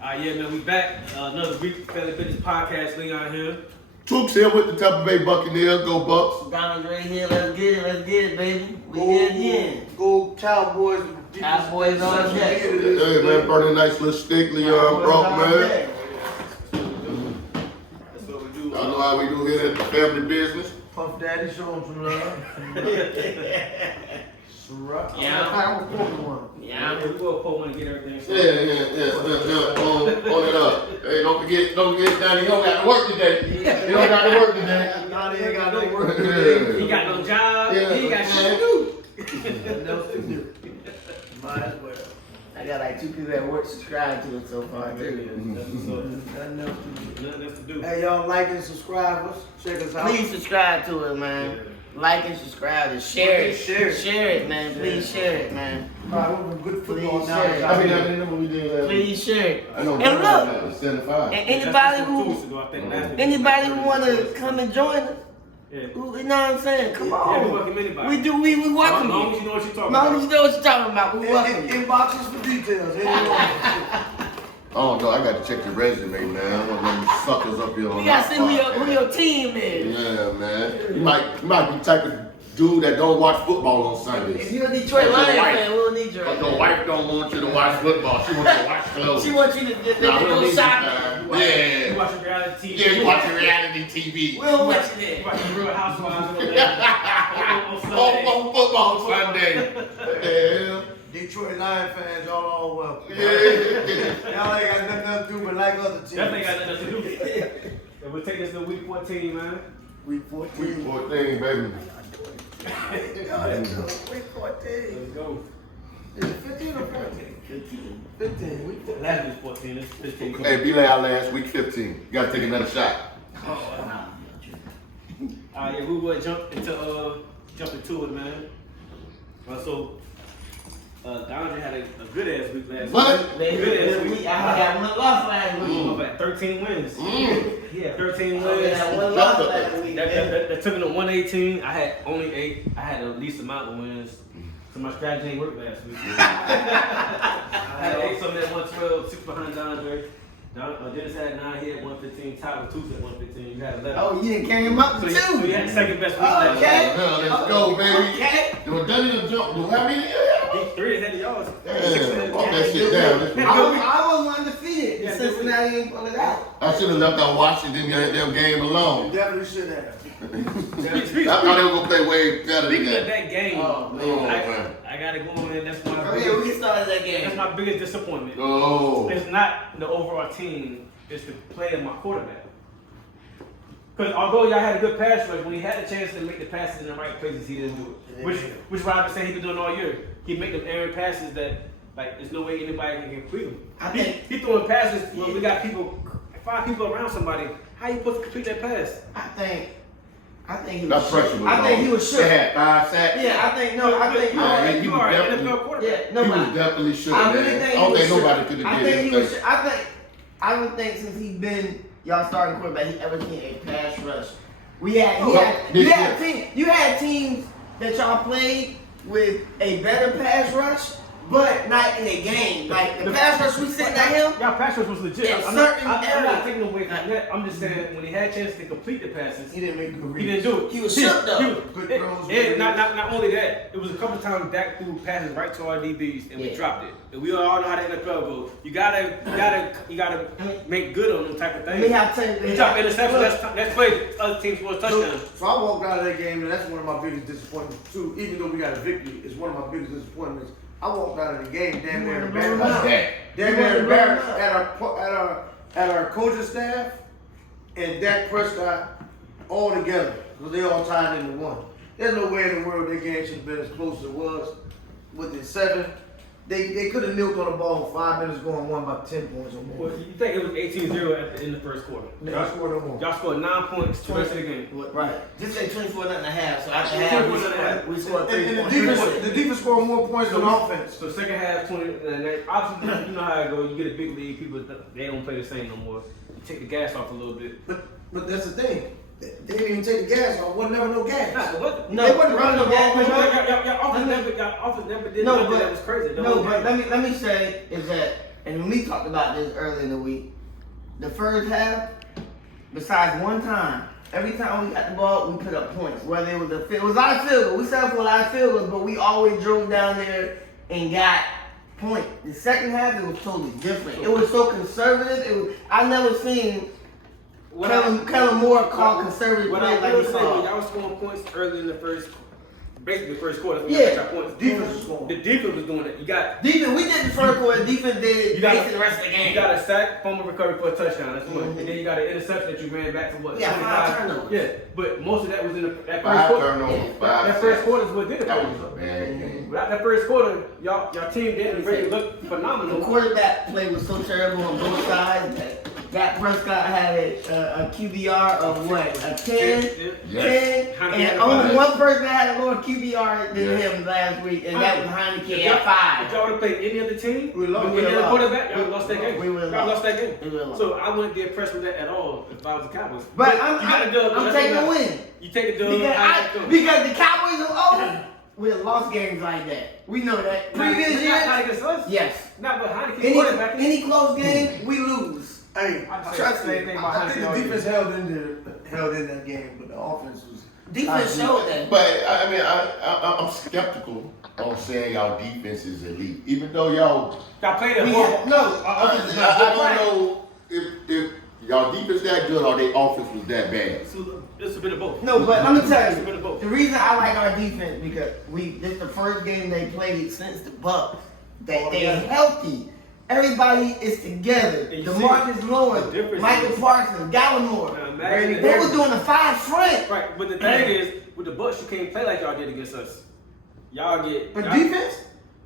Yeah, man, we back. Another week, Family Business Podcast. Leon here. Troops here with the Tampa Bay Buccaneers. Go Bucks. Donald right here. Let's get it, baby. We here again. Go Cowboys. Cowboys on deck. Hey, man, burning a nice little stick. Leon broke, man. That's what we do. Y'all know how we do here at the Family Business. Puff Daddy, show him some love. Yeah. We will pull one and get everything. Yeah. On it up. Hey, don't forget, Danny, you don't got to work today. You don't got to work today. Donnie ain't got no work to do. He got no job. Yeah. He ain't got shit to do. Nothing else to do. Might as well. I got like 2 people at work subscribe to it so far too. Nothing else to do. Nothing else to do. Hey, y'all like and subscribe us. Check us out. Please subscribe to it, man. Like and subscribe and share it. Share it, man. Please share it, man. Alright, we're good football Please now. share it. I mean, what we did last week. Please share it. I know, And look, 75. and anybody who want to come and join us, Yeah. who, you know what I'm saying? Come Yeah, we on. welcome anybody. We welcome As long as you. you know what you're talking As long as about. you know what you're talking about, we welcome you. Inbox us for details. I don't know. I got to check your resume, man. I don't want them suckers up here on We gotta see who your team is. Yeah, man. You might be the type of dude that don't watch football on If Sundays. you're a Detroit Lions fan, we'll need your But your wife don't want you to watch football. She wants you to watch clothes. She wants you to Nah, we don't go need shopping. you, You yeah. watching reality TV. Yeah, you watching reality TV. We'll watch You it. watching Real Housewives on Sunday. On football Sunday. Yeah. Detroit Lion fans, y'all all welcome. Yeah. Y'all ain't got nothing else to do but like other teams. That thing got nothing to do. And we'll take this to week 14, man. Week 14. Week 14, baby. Week 14. Let's go. Is it 15 or 14? 15. Week 14. Last week's 14, it's 15. Hey, be like our last week 15. You gotta take another shot. Yeah, we will jump into it, man. Dondre had a good ass week last What? week. Good ass week. I had one loss last week. Up at 13 wins. Mm. Yeah, 13 I wins. had one loss last week. That took me to 118. I had only 8. I had the least amount of wins. So my strategy ain't worked last week. I had 8 something at 112, 6 behind Dondre. Dennis had 9, he had 115. Tyler was 2 at 115. You had 11. Oh, you didn't carry him up to So 2. you had the second best week last Okay. week. Yeah, let's go, baby. Okay. You done it jump. How many you have? He 3 ahead of y'all. Damn, walk that shit down. I was undefeated. Yeah, Cincinnati ain't pull it out. I should have left out Washington damn game You alone. definitely should have. I thought they were gonna play way better than Speaking of that. that game, Oh, man. I gotta go in. That's my Okay, biggest, we started that that's game. my biggest disappointment. Oh. It's not the overall team; it's the play of my quarterback. Because although y'all had a good pass rush, when he had the chance to make the passes in the right places, he didn't do it. Which is what I've been saying he's been doing all year. He make them errant passes that, like, there's no way anybody can complete them. I think- He throwing passes when we got 5 people around somebody. How you supposed to complete that pass? I think he That was pressure shook. was I think on. he was shook. They had 5 sacks. Yeah, I think Yeah, he you was are an definitely- NFL quarterback. Yeah, He nobody. was definitely shook, I man. really think I don't he think was nobody shook. could I have think did he it. was shook. I don't think since he's been y'all starting quarterback, he ever seen a pass rush. You had teams that y'all played with a better pass rush, but not in a game. Like the pass rush we sent at him. Y'all pass rush was legit. In I'm certain not areas. taking away from that. I'm just saying when he had a chance to complete the passes, He didn't make good he reads. didn't do it. He was shook, though. Good throws, And good not only that, it was a couple times Dak threw passes right to our DBs and we Yeah. dropped it. And we all know how the NFL goes. You gotta make good on them type of Let things. me have to tell you. You drop interceptions, that's play other teams for a touchdown. So I walked out of that game, and that's one of my biggest disappointments too. Even though we got a victory, it's one of my biggest disappointments. I walked out of the game damn near embarrassed. That's that. Damn near embarrassed at our coaching staff and Dak Prescott all together because they all tied into one. There's no way in the world that game should have been as close as it was. With the 7, they could have milked on the ball in 5 minutes, going one by 10 points or more. Well, you think it was 18-0 in the first quarter? Y'all scored no more. Y'all scored 9 points the rest of the game. Right. Just say 24.5. So after 24 half, nothing. we scored 3 And points. the defense scored more points than offense. So second half, 20, and then obviously you know how it goes. You get a big league, people they don't play the same no more. You take the gas off a little bit. But that's the thing. They didn't even take the gas off. Wasn't never no gas. Nah, it wasn't. No, They wasn't running the ball. Y'all offense never did No, nothing but- that was crazy. The No, whole but game. let me say is that, and when we talked about this earlier in the week, the first half, besides one time, every time we got the ball, we put up points. Whether it was it was a lot of field goals. We set up for a lot of field goals, but we always drove down there and got points. The second half, it was totally different. It was so conservative. I never seen Kellen Moore call conservative What I plays like will he say, when called. y'all was scoring points early in the first, basically the first quarter, Yeah. got your points. Defense was scoring. The defense was doing it. You got Defense, we did the first quarter. Defense did You got- basically the rest of the game. You got a sack, fumble recovery for a touchdown. That's one. Mhm. And then you got an interception that you ran back to what? Yeah, 5 25? turnovers. Yeah, but most of that was in that first 5 quarter. turnovers, Yeah. 5 That first sacks. quarter is what did it. That for was you. a bad game. Without that first quarter, y'all team didn't really look The phenomenal. quarterback play was so terrible on both sides that Prescott had a QBR of what? A 10? Yeah. 10? Heineke And had only five. one person had a lower QBR than Yeah. him last week, and that was Heineke If at y'all- If 5. y'all would have played any other team, We lost. with any We other lost. quarterback, y'all lost that game. We would've Y'all lost that We game. would've lost. So I wouldn't get impressed with that at all if I was the Cowboys. But you got a dub, I'm that's taking what the matters. win. You take a dub. Because the Cowboys are old. We have lost games like that. We know that. Previous Not years, against us. yes. Not with Heineke quarterback. Any close game, we lose. Hey, I say trust the me. same thing about I think Heineke the all defense held in that game, but the offense was. Defense showed that. But I mean, I'm skeptical on saying y'all defense is elite, even though y'all. Y'all played it We horrible. had, no, I offense is not don't good. know if y'all defense that good or their offense was that bad. It's a bit of both. No, but let me tell It's a bit of you, both. the reason I like our defense because this is the first game they played since the Bucks. They're healthy. Everybody is together. And you DeMarcus the Lawrence, difference Michael is- Parsons, Gallimore. Now, imagine the They were difference. doing a 5 front. Right, but the thing is, with the Bucks, you can't play like y'all did against us. Y'all get. But y'all- defense?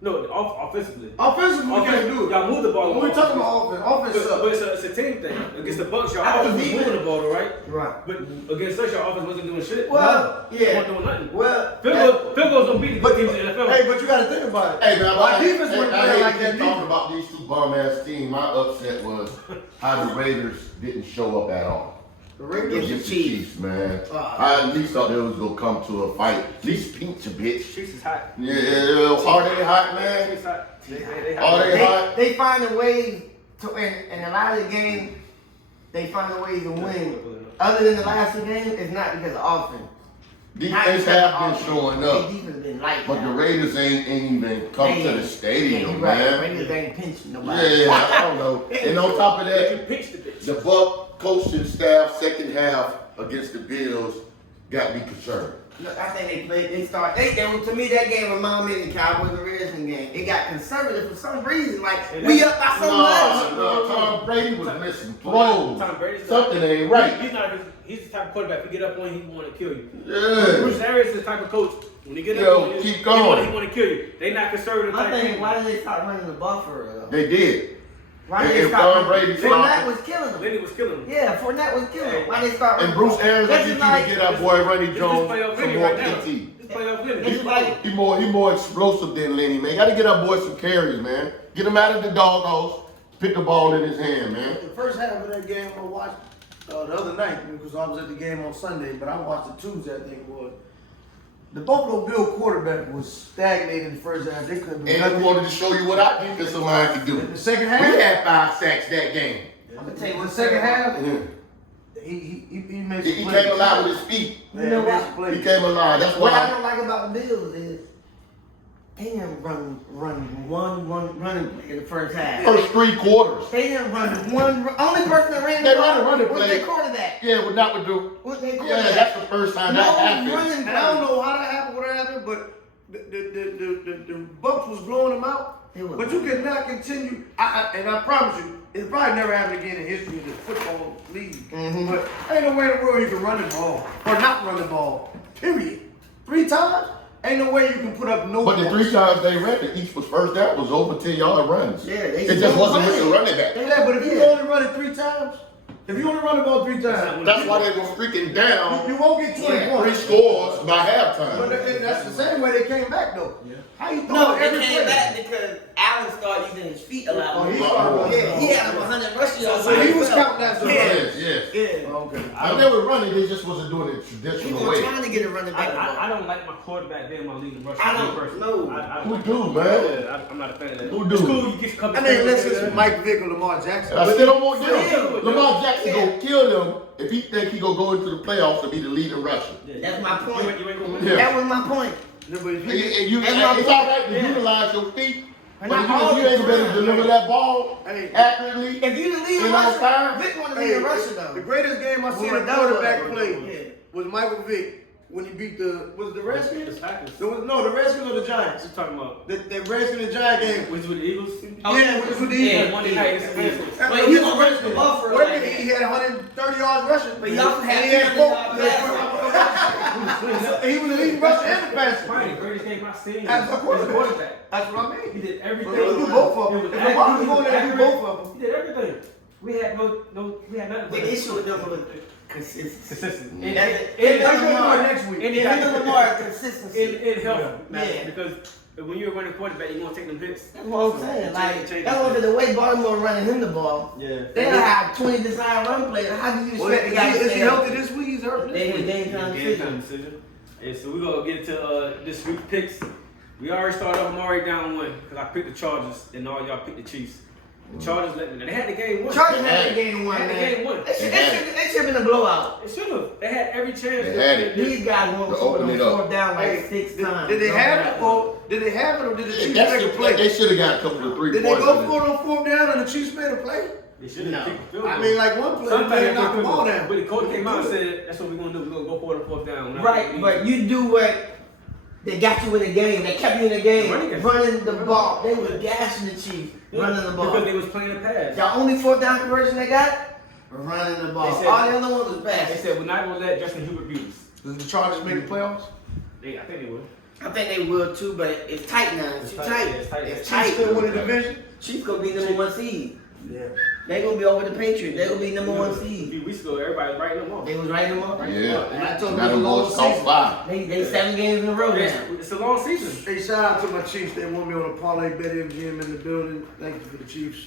No, offensively. Offensively, we can't do it. Y'all move the ball. When we're talking about offense, But, sucks. it's a team thing. Against the Bucks, y'all I offense was believe moving it. the ball, though, right? Right. But against us, your offense wasn't doing shit. Well, They yeah. weren't doing nothing. Well, Field goals don't beat the good teams in the NFL. Hey, but you got to think about it. Hey man, Our defense hey, wouldn't I play hate like to that keep talking defense. about these two bum ass teams. My upset was how the Raiders didn't show up at all. The Raiders. Against the Chiefs. man. I at least thought they was gonna come to a fight. At least pinch a bitch. Chiefs is hot. Yeah, are they hot, man? Chiefs hot. They Are hot. they hot? They find a way to, in a lot of the games, they find a way to win. Other than the last 2 games, it's not because of offense. Defense have been showing up, Their defense been light. but the now. Raiders ain't even come to the Yeah, stadium, you're right. man. Raiders ain't pinching nobody. Yeah, I don't know. And on top of You that, pitch the bitch. the Buck coaching staff second half against the Bills got me concerned. Look, I think they played. To me, that game reminded me of the Cowboys and Redskins game. It got conservative for some reason. Like we up by so much. No, Tom Brady was missing throws. Tom Brady's Something ain't right. He's the type of quarterback. If you get up on him, he want to kill you. Yeah. Bruce Arians is the type of coach. When he get Yo, up on you, keep he going. want to kill you. They not conservative I type think people. why did they start running the ball for her? They did. Why did If they start Tom running? Brady Fournette stopped- was killing them. Lenny was killing him. Yeah, Fournette was killing them. Why they start running? And Bruce the ball? Arians, I This need is you like- to get our boy Ronnie This is Jones playoff some Lenny more right now. PT. This playoff Lenny. This is like He more explosive than Lenny, man. Got to get our boy some carries, man. Get him out of the doghouse. Pick the ball in his hand, man. The first half of that game I watched the other night because I was at the game on Sunday, but I watched it Tuesday, I think it was. The Buffalo Bill quarterback was stagnated in the first half. They couldn't do And I nothing. wanted to show you what our defensive line could do. In the second We half, had 5 sacks that game. I'm gonna tell you in what. the second half, Yeah. he made He some plays. came alive with his feet. You know Yeah, what? He came alive. That's What I why. don't like about the Bills is they didn't run one running play in the first half. First 3 quarters. They didn't run only person that ran They the ran a ball running was play. their quarterback. Yeah, what not would do. Was their Yeah, quarterback. that's the first time that happened. running And I don't know how that happened, what happened, but the Bucks was blowing them out. It was- But you cannot continue. And I promise you, it probably never happened again in history of the football league. Mhm. But ain't no way in the world you can run the ball or not run the ball. Period. 3 times, ain't no way you can put up no. But the 3 times they ran it, each was first down was over 10-yard runs. Yeah, they It just wasn't with the running. running back. Yeah, but if you only run it 3 times, if you only run the ball 3 times, That's why they were freaking down you won't get 20 Yeah, 3 points. scores by But halftime. that's the same way they came back though. How you No, throw they every came play? back because Allen started using his feet a lot Oh, more. he started Yeah, he had 100 rushing yards. So he was counting that stuff. Yes. Yeah. Okay. When they were running, they just wasn't doing it He traditional was way. trying to get a running back. I don't like my quarterback being my leading rusher. I don't personally. know. Who do, man? Yeah, I'm not a fan of that. Who do? It's cool, you get a couple I mean, unless things it's there. Mike Vick or Lamar Jackson. I still don't want them. Yeah. Lamar Jackson Yeah. gonna kill them if he think he gonna go into the playoffs and be the leading rusher. That's my point. You ain't gonna win. Yeah. That was my point. No, but if And he, it's And my all point- right to Yeah. utilize your feet, And but not if all you the ain't better time. deliver that ball Hey. accurately, If you the leading You know, rusher, fire. Vic want to hey, be a rusher the though. greatest game I seen Well, a that quarterback was- play Yeah. was Michael Vick when he beat the The Redskins? Packers. No, the Redskins or the Giants. What you talking about? The Redskins and Giant game. Was it with the Eagles? Yeah, which was the Yeah, Eagles. Monday night against the Redskins. But he was running the ball for Wait a like minute, he had 130 yards rushing. But he also had And he had 300 four. He was the leading rusher and the passer. Probably the greatest game I've seen As a as a quarterback. That's what I He mean. did everything. But he do both of them. It was If Lamar was going there to do accurate. both of them. He did everything. We had nothing. The issue with them was consistency. Consistent. And That's what we're doing next week. And And Lamar consistency. it helped, man, Yeah. because when you're running quarterback, you're gonna take them hits. That's what I'm saying. Like Change that's what the way Baltimore running him the ball. Yeah. They don't have 20 designed run players. How do you Well, expect the guy to is he stay healthy healthy? this week? He's hurt They this hit week. game time Game time decision. decision. And so we're gonna get to this week's picks. We already started off. I'm already down one because I picked the Chargers and all y'all picked the Chiefs. The Chargers let me know. They had the game won. Chargers had the game one, They had the man. game won. They should have been a blowout. It should have. They had every chance. They had it. These guys won To for open them it up. fourth down like Hey, 6 times. Did they have it or did they have it or did the Chiefs That's make a the play? They should have got a couple of 3 Did they points. go in it. for it on fourth down and the Chiefs made a play? They should have kicked the field I goal. mean, like one play, Sometimes they knocked the ball down. But the coach came out and said, "That's what we're gonna do. We're gonna go for it on fourth down." Right, but you do what they got you in the game. They kept you in the game, running the ball. They were gashing the Chiefs, running the ball. because they was playing the pass. The only fourth down conversion they got, running the ball. They said- All the other ones was They passing. said we're not gonna let Justin Hubert beat us. Does the Chargers make the playoffs? I think they will. I think they will too, but it's tight now. It's It's too tight, tight. yeah, it's tight. It's Chiefs tight. still win the division? Chiefs gonna be number 1 seed. Yeah. They gonna be over the Patriots. They gonna be number 1 A seed. few weeks ago, everybody was writing them off. They was writing them up. Yeah. And I told Now them the it was a long boys caught season. fire. They 7 games in a row now. It's a long season. Hey, shout out to my Chiefs. They want me on a parlay bet MGM in the building. Thank you for the Chiefs.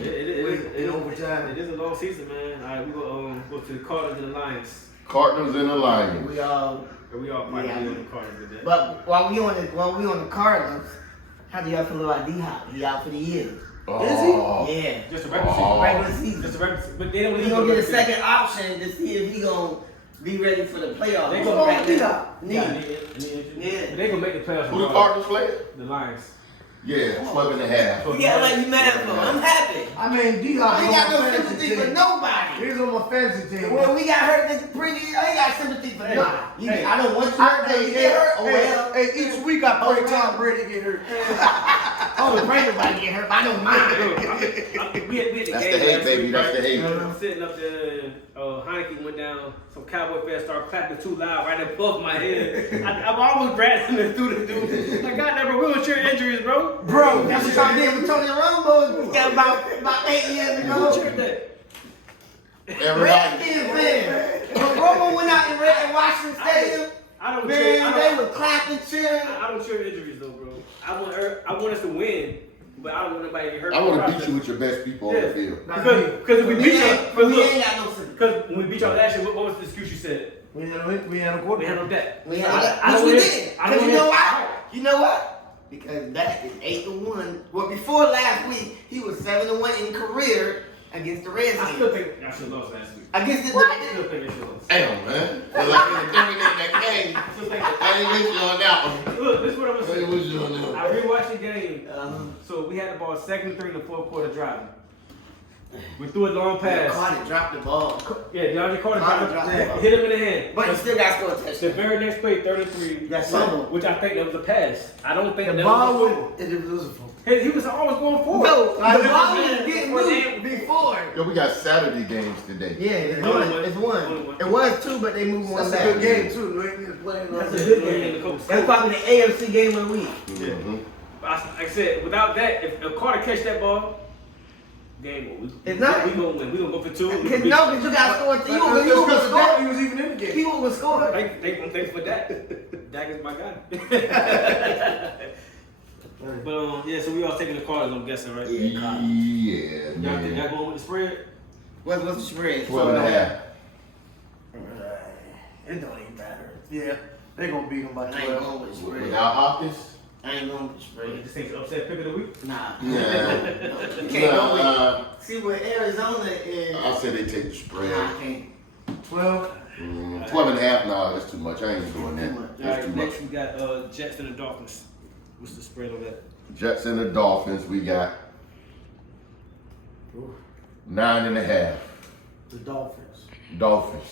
It is In overtime. It is a long season, man. All right, we go to the Cardinals and the Lions. Cardinals and the Lions. We all. We all probably Yeah. be on the Cardinals with that. But while we on the Cardinals, how do y'all feel about D-Hop? He out for the year. Oh. Yeah. Just a regular Oh. Regular season. season. Just a regular season. But they don't We leave gonna the get a regular second option to see if he gonna be ready for the playoffs. They What's gonna wrong make with it. D-Hop? season. Yeah. But they gonna make the playoffs. Who the regardless. Cardinals play? The Lions. Yeah, 12 and a half. Yeah, like you mad for him. I'm happy. I mean, D-Hop I ain't is got on no my fantasy sympathy for team. nobody. He's on my fantasy team. When we got hurt this previous, I ain't got sympathy for nobody. hey. I don't want you to get hurt. Oh well. Hey, each week I pray Tom Brady get hurt. I don't pray nobody get hurt. But I don't mind. We had the That's game the hate, last baby. week, That's right? the hate. I'm sitting up there, Heineke went down, some Cowboy fans started clapping too loud right above my head. I almost grabbed him and threw the dude. Like, God, bro, wheelchair injuries, bro. Bro, that's what y'all did with Tony Romo about 8 years ago. Wheelchair that. Everybody. Redskins fan. When Romo went out in Washington Stadium, I don't man, cheer. they were clapping, cheering. I don't cheer injuries though, bro. I want us to win, but I don't want nobody to get hurt. I want to beat you with your best people on the field. Because if we beat y'all, We ain't got no sympathy. because when we beat y'all last year, what was the excuse you said? We had a We quarterback. handled that. We had that. I Which don't we wanna- did. I don't Because you wanna- know why? You know what? Because that is 8-1. Well, before last week, he was 7-1 in career against the I Redskins. still think I should have lost last week. Against the I still think they should have lost. Damn, man. Well, like in that game, I still think that. I ain't with you on that one. Look, this is what I'm I gonna ain't say. with you on that one. I rewatched the game. Uh-huh. So we had the ball 2nd-3 in the fourth quarter driving. We threw a long pass. Carter dropped the ball. Yeah, DeAndre Carter Carter dropped dropped it. the ball. Hit him in the hand. But he still got to score a The touchdown. very next play, 33. That's fumble. Which I think that was a pass. I don't think The that ball was a was fumble. it was a fumble. He was always going forward. No, the Like, ball was getting moved before. Yo, we got Saturday games today. Yeah, it's Only one. one. It's Only one. one. It was 2, but they moved one That's back. a good game too. New England's playing on That's a that. good Yeah, game. the coach. That's probably the AFC game of the week. Mhm. Like I said, without that, if Carter catch that ball, game over. It's not- We gonna win. We gonna go for 2. We Because gonna beat no, because you got to score. You That's will because score. he was even in the game. He will score. Thanks for that. Dak is my guy. But yeah, so we all taking the Cardinals, I'm guessing, right? Yeah, Cardinals. Yeah, Y'all man. going with the spread? What's the spread? 12.5. It don't even matter. Yeah, they gonna beat them by I ain't 12. going with the spread. Without Hopkins? I ain't going with the spread. This ain't the upset pick of the week. Nah. Yeah. You can't go with Nah, See what Arizona is. I said they take the Nah, spread. I can't. 12. 12.5, nah, that's too much. I ain't even doing that. Too much. That's too Alright, much. next we got Jets and the Dolphins. What's the spread on that? Jets and the Dolphins, we got 9.5. The Dolphins. Dolphins.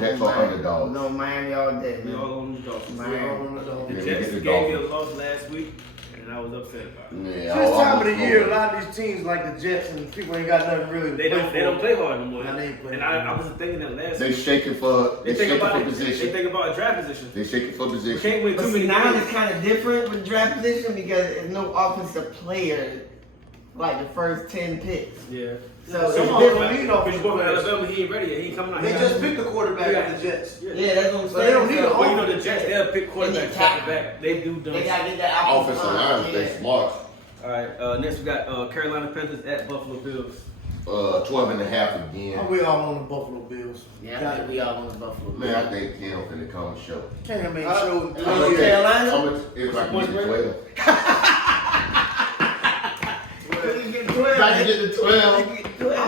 Jets are underdogs. No Miami all day, We man. all on the Dolphins. Miami. The Yeah, we Jets get the gave me a Dolphins. loss last week, and I was upset about it. Yeah, This time of the almost year, a over. lot of these teams like the Jets and people ain't got nothing really. to They don't play hard no more. Nah, they ain't playing And I was thinking that last They week. shaking for They think about it. They position. think about a draft position. They shaking for You position. can't win But too see, many now games. it's kind of different with draft position because there's no offensive player like the first 10 picks. Yeah. So Some it's of them different. need offensive Because both players. Alabama, he ain't ready yet. He ain't coming out. They He just got- picked the quarterback Yeah. of the Jets. Yeah, that's what I'm But saying. they don't need So- a Well, you know the Jets, they'll pick They quarterbacks need back to tackle. back. They do dumb They shit. gotta get that Offensive line, they smart. All right. Next we got Carolina Panthers at Buffalo Bills. 12.5 again. We all on the Buffalo Bills. Yeah, I Got think it. we all on the Buffalo. Man, I think Cam finna come and show. Cam ain't showed How 3 much years. Carolina? How much? If I can get to 12. If I can get to 12. I don't If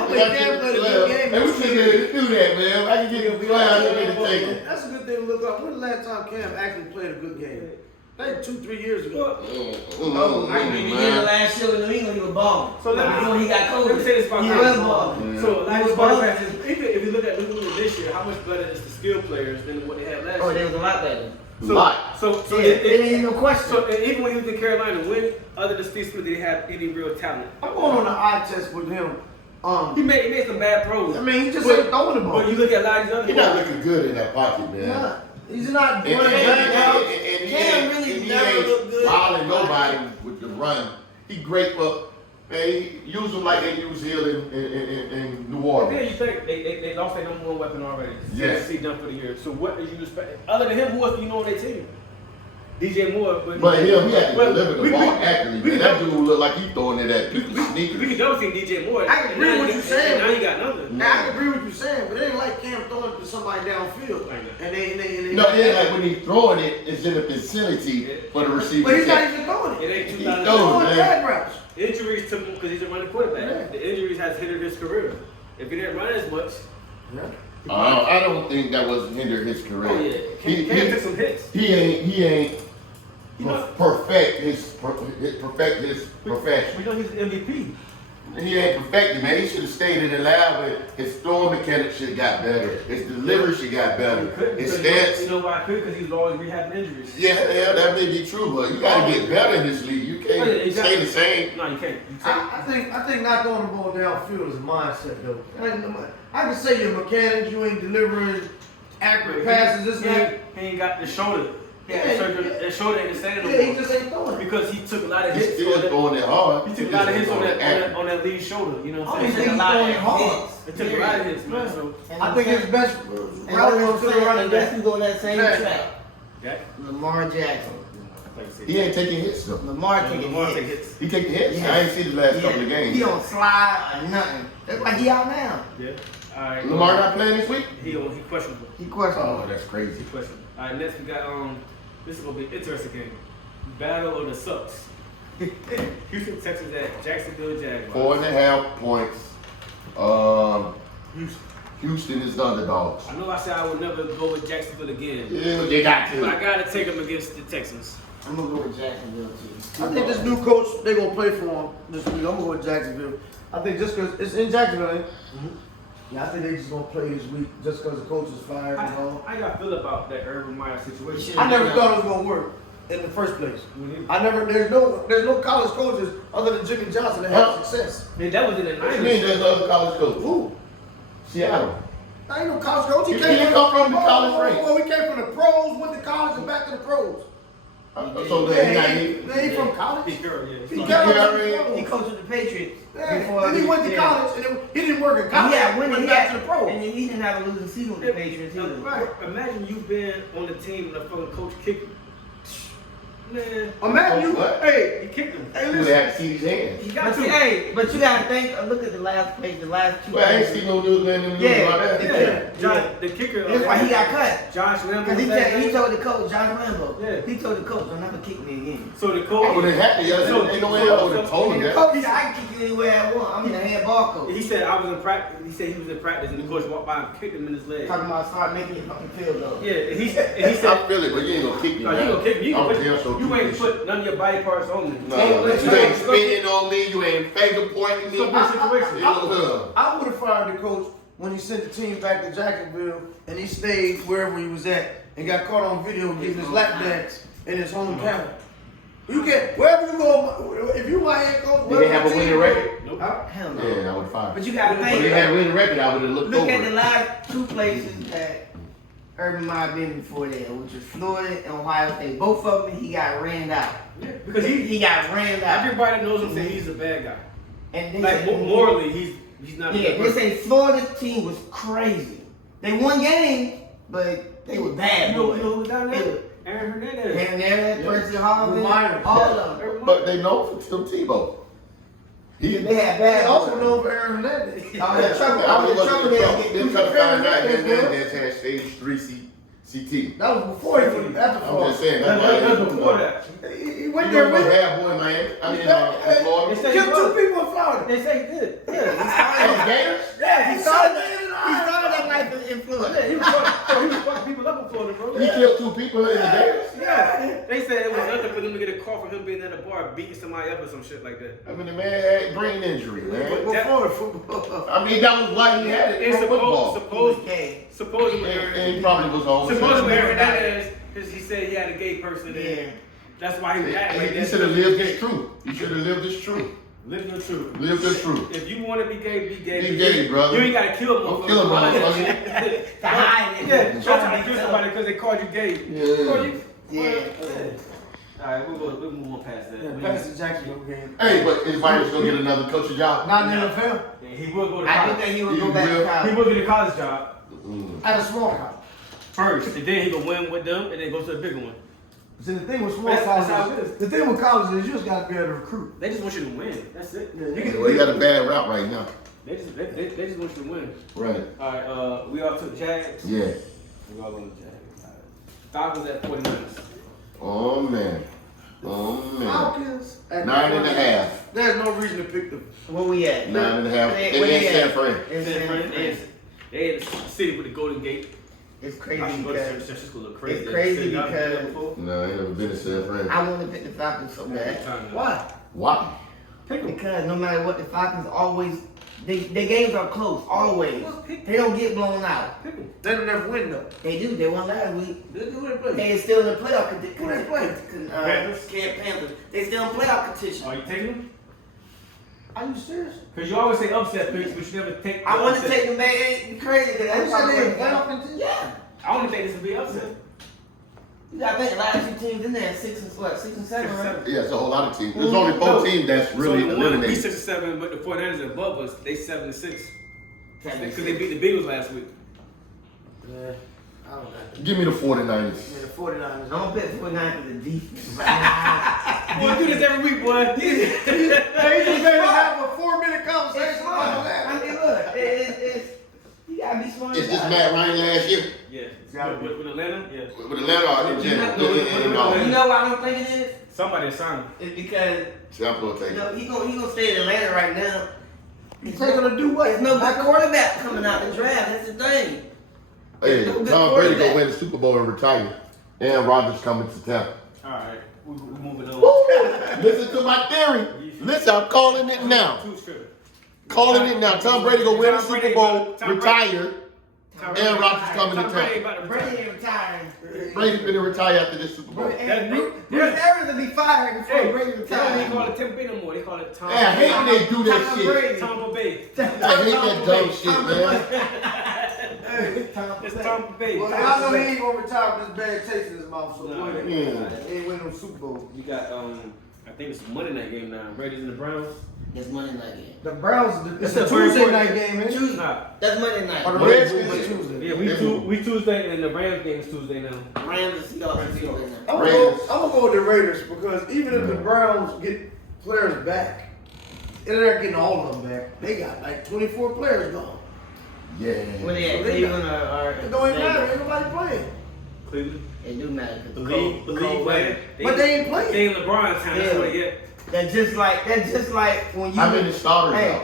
think I can Cam get played to a 12. good game. Hey, we should be able to do that, man. If I can get to 12, I should be able to take it. That's a good thing to look up. When the last time Cam actually played a good game? Like 2-3 years ago. Oh, I remember the last show in New England, he was balling. So let me- before he got COVID. let me say this about he Cam. was balling. So, like, He this was balling. quarterback is, even if you look at New England this year, how much better is the skill players than what they had last Oh, they year? was a lot better. So Yeah, it ain't no question. So and even when he was in Carolina, when other than Steve Smith, did he have any real talent? I'm going on an eye test with him. He made some bad throws. I mean, he just But- ain't throwing the ball. But you look at a lot of these other He's not looking good in that pocket, man. Nah, he's not And running back out. he Cam really ain't never looked good. wilding nobody with the run. He great for, man, he use him like they use Hill in New Yeah, Orleans. you think they lost their number one weapon already. Yes. CMC done for the year. So what did you expect? Other than him, who else do you know on their team? DJ Moore. But him, he had to Well, deliver the we- ball we- accurately, we man. can That dude look like he throwing it at people's We sneakers. can double team DJ Moore. I agree with what you're saying. Now you got nothing. Now, I agree with you saying, but it ain't like Cam throwing it to somebody downfield. And they No, it ain't like when he's throwing it, it's in the vicinity for the receiver. But he's to not catch. even throwing It it. ain't He 2000. throws, Throwing man. drag routes. Injuries took him because he's a running quarterback. Yeah. The injuries has hindered his career. If he didn't run as much, I don't think that was hinder his career. oh yeah, Cam took some hits. He ain't You know- perfect his profession. We know he's MVP. He ain't perfected, man. He should have stayed in the lab. And his throwing mechanics should have got better. His delivery should got better. He couldn't His because you stats. know why I could? Because he was always rehabbing injuries. Yeah, that may be true, but you gotta get better in this league. You Oh, yeah, can't exactly. stay the same. No, you can't. You can't. I think not throwing the ball downfield is a mindset though. I can say your mechanics, you ain't delivering accurate passes, this and that. He ain't got the shoulder. Yeah, The shoulder ain't the same no Yeah, he more. just ain't throwing it. Because he took a lot of He's hits. still on that- throwing it hard. He took He a lot of just hits on ain't that, throwing it on that lead shoulder. You know what I I'm don't saying? think he's throwing it hard. It took a lot of hits, man. So, I think his best And route that's what is I'm to the saying. running And guess back. who's on that same Jack. track? Jack? Lamar Jackson. He ain't taking hits though. Lamar taking Lamar take hits. hits. He taking hits. Yeah. I ain't seen the last couple of He games. don't slide or nothing. That's why he out now. Yeah. All right. Lamar not playing this week? He questionable. He questionable. Oh, that's crazy. He questionable. All right. Next we got This is gonna be an interesting game. Battle of the Sucks. Houston Texans at Jacksonville Jaguars. 4.5 points. Houston is the underdogs. I know I said I would never go with Jacksonville again, Yeah, they got but I to. gotta take them against the Texans. I'm gonna go with Jacksonville too. I think this new coach, they gonna play for him this week. I'm gonna go with Jacksonville. I think just because it's in Jacksonville, ain't it? Yeah, I think they just gonna play this week just because the coach is fired and all. I got feel about that Urban Meyer situation. I never thought it was gonna work in the first place. When There's no college coaches other than Jimmy Johnson that have success. that was in the What do you mean 90s. there's other college coaches? Who? Seattle. I ain't no college coach. He didn't come from the college ranks. Well, we came from the pros, went to college, and back to the pros. So Yeah, then he ain't from college. Pete Carroll, yeah. He Pete came Carroll, from the He pros. coached with the Patriots Yeah, before. then he went to college, and then he didn't work in And college. he had winning. went He back had to the pros. and he didn't have a losing season with the Patriots either. Right. Imagine you've been on the team and the fucking coach kicked you. Man, Imagine you, What? hey, he kicked him. hey, You would listen. have to see these hands. He But got see, to. hey, but you gotta think. Look at the last play, the last two. Well, I ain't plays. seen no news in the news Yeah, about that. Yeah, John, the kicker. That's why he got cut. Josh Lambo. Cause he told the coach, Josh Lambo. Yeah. He told the coach, "Don't ever kick me again." So the I coach. would have had to. Yeah, ain't no way I would have told him And the that. coach said, "I can kick you anywhere I want. I'm the head ball coach." He said I was in practice. He said he was in practice, and the coach walked by and kicked him in his leg. Talking about start making it fucking field goal. Yeah, and he said. I feel it, but you ain't gonna kick me. No, you man. gonna kick me. I'm damn sure You ain't this put none of your body parts on me. No, Hey, but you you ain't know- spitting on me. You ain't finger pointing me. It's a big situation. I would have fired the coach when he sent the team back to Jacksonville and he stayed wherever he was at and got caught on video giving his lap dance in his hometown. You get wherever you go, if you my head coach, Did they have a winning record? Nope. Hell no. Yeah, I would fire. But you gotta If they think. had a winning record, I would have looked Look over at the it. last two places that Urban Meyer been before there, which was Florida and Ohio State. Both of them, he got ran out. Yeah, because He got ran out. everybody knows him saying he's a bad guy. And they Like said- morally, he's not. a Yeah, good they person. say Florida team was crazy. They won games, but they were bad. You know boys. who was down They there? were- Aaron Hernandez. Aaron Hernandez, Yeah. Percy Harvin, Myers. all of them. But they know for Tim Tebow. He They had They bad also boys. know for Aaron Hernandez. I was in trouble. I I was in was trouble in there. trouble. to Them get- trying to find out Hernandez, that Hernandez had stage 3 CT. That was before he went after I'm Florida. just saying. That's before that. He You went know there what with bad boy in Miami? I mean, in They Florida. say killed he two was. people in Florida. They say he did. Yeah, Hey, Gators? Yeah, He he shot started a man in the he eye. started that life in Florida. he was fucking people up in Florida, bro. He killed 2 people in the Gators? Yeah, they said it was nothing for them to get a call from him being at a bar beating somebody up or some shit like that. I mean, the man had brain injury, man. Well, Florida football. I mean, that was why he had it And for football. Okay. Supposedly, And he probably was on. supposedly Aaron Hernandez, because he said he had a gay person there. Yeah. That's why he was acting like He that. should have lived his truth. He should have lived his truth. Living the truth. Live his truth. If you want to be gay, be gay. Be gay, brother. You ain't gotta kill them. Don't kill a motherfucker. To hide it. Yeah, try to kill somebody because they called you gay. Yeah. Call you- Yeah. Alright, we'll move on past that. Yeah, pass the Jacksonville game. Hey, but is Virus gonna get another coaching job? Not in the NFL. Yeah, he will go to I do college. think he would He go back will. to He college. will get a college job At a small college. first, and then he can win with them, and then go to a bigger one. See, the thing with small That's how it colleges, is. the thing with colleges is you just gotta be able to recruit. They just want you to win. That's it. Yeah, you can, Well, he got a bad route right now. They just want you to win. Right. Alright, we all took Jags. Yeah. We all on the Jags. Alright. Falcons at 49ers. Oh man. Oh man. Falcons at 9.5. There's no reason to pick them. Where we at? 9.5. Where They they in San at? Fran. In San Fran. They in the city with the Golden Gate. It's I crazy should go to San because Francisco. Look crazy. it's crazy City I've been there because- before. No, I ain't never been to San Fran. I want to pick the Falcons so bad. Why? Why? Pick 'em. Because no matter what, the Falcons always, their games are close, always. They don't get blown out. Pick 'em. They don't never win though. They do. They won last week. Who they play? They still in the playoff Who they play? Panthers? Panthers. They still in playoff contention. Are you taking them? Are you serious? Because you always say upset picks, but you never take. the I want to upset. take them back. Ain't crazy. Cause You that's said they in why playoff contention? Yeah. I want to think this will be upset. You got to think a lot of two teams in there, 6 and 7, Six right? and seven. Yeah, it's a whole lot of teams. There's only 4 No. teams that's really so the one, we eliminated. 6 and 7, but the 49ers are above us. They 7 and 6 7 and because they 6. beat the Bengals last week. Yeah. I don't know. Give me the 49ers. Yeah, the 49ers. I'm gonna bet 49 for the defense. Boy, do this every week, boy. Hey, you just made us have a 4-minute It's conversation smart. about I that. mean, look, it's you gotta be smart. Is this about it. Matt Ryan last year? Yeah. With Atlanta? Yeah. With Atlanta or in general? No, In You all. know why I don't think it is? Somebody signed him. It's because Sample will take you know, it. he gonna stay in Atlanta right now. You taking to do what? There's no good quarterback coming out the draft. That's the thing. Hey, no good Tom Brady quarterback. gonna win the Super Bowl and retire. Aaron Rodgers coming to town. All right. We're moving on. Woo! Listen to my theory. Listen, I'm calling it now. Two strip. Calling it now. Tom Brady gonna win the Tom Brady Super Bowl, about- Tom retire. Tom Aaron Rodgers coming to Tom Brady town. about to Brady retire. ain't retiring. Brady's gonna retire after this Super Bowl. That's Bruce. Bruce Arians will be fired before Hey, Brady they don't retires. call it Tampa Bay no more. They call it Tom. Hey, I hate when they do that Tom shit. Brady. Tampa Bay. I hate that dumb shit, man. Hey, It's Tampa Bay. well, I know he ain't gonna retire with this bad taste in his mouth, so No. go ahead. Yeah. He ain't winning no Super Bowl. You got I think it's Monday night game now. Raiders and the Browns. It's Monday night game. The Browns, it's a That's a very Tuesday important- night game, man. Tuesday. Nah. That's Monday night. Or the Well, Redskins wait. is Tuesday. Yeah, we Tuesday and the Rams game is Tuesday now. Rams and Seahawks is Tuesday night. I'm gonna go with the Raiders because even if the Browns get players back, and they're getting all of them back, they got like 24 players gone. Yeah. When they at So they Cleveland or It don't even matter. Ain't nobody playing. Cleveland. It do matter because Believe, cold man. weather. But they ain't playing. They in LeBron's time. That's Yeah. what they get. That's just like when you. How many starters Hey, out?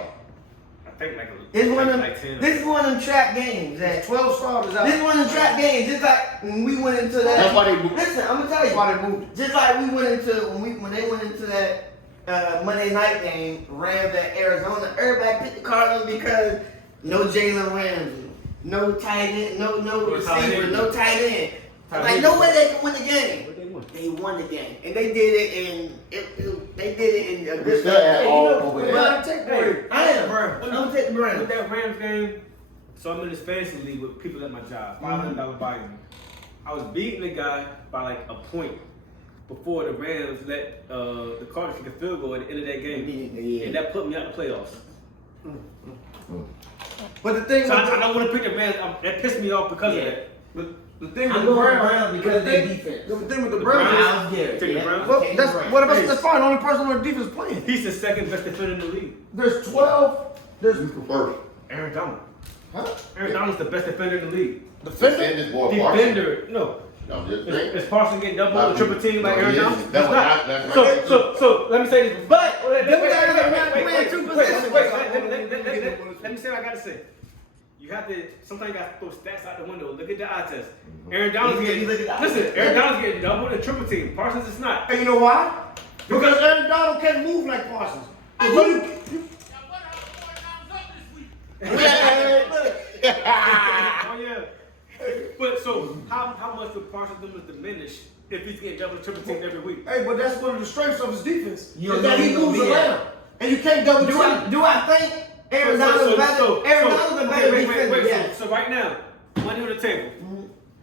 I think like It's one of them. like 10. This is one of them trap games. There's That 12 starters out. this is one of them trap games. Just like when we went into that. That's why they moved. Listen, I'm gonna tell That's you. why they moved it. Just like we went into when they went into that Monday night game, Rams at Arizona. Everybody picked the Cardinals because no Jalen Ramsey, no tight end, no tight receiver, end. no tight end. Tight Like end. no way they can win the game. What they won? They won the game, and they did it in they did it in a We good. still had all you know, over But there. I take break. I am. Browns. I'm gonna take the Browns. With that Rams game, so I'm in this fantasy league with people at my job, $500 buy-in. I was beating the guy by like a point before the Rams let the Cardinals kick a field goal at the end of that game, Yeah. and that put me out the playoffs. But the thing So with I don't want to pick the Rams. That pissed me off because of that. the thing with I'm the going Browns Browns because of the their thing- defense. The thing with the The Browns. Miles Garrett. Take the Yeah. Browns? Well, Take the that's Browns. what about Hey. that's fine. Only person on the defense playing. He's the second best defender in the league. There's 12. There's Who's the first? Aaron Donald. huh? Aaron Donald's the best defender in the league. Defend this boy Parsons. Defender, no. No, just think. Is Parsons getting double or triple team like No, Aaron he Donald? isn't. He's not. That's So, right. so let me say this. But Wait, them wait, guys wait, are wait, not wait, playing wait, two wait, positions. wait, let me say what I gotta say. You have to sometimes you gotta throw stats out the window. Look at the eye test. Aaron Donald's You getting look at the eye listen. test. Aaron Donald's getting double and triple team. Parsons is not. And you know why? Because Aaron Donald can't move like Parsons. Oh yeah. But so how much would Parsons diminish if he's getting double and triple team every week? Hey, but that's one of the strengths of his defense. You Is don't that know he who's gonna moves be around. And you can't double Do team. I think Aaron Donald's better? Aaron Donald's a better defender. Wait. Yeah. So right now, money on the table.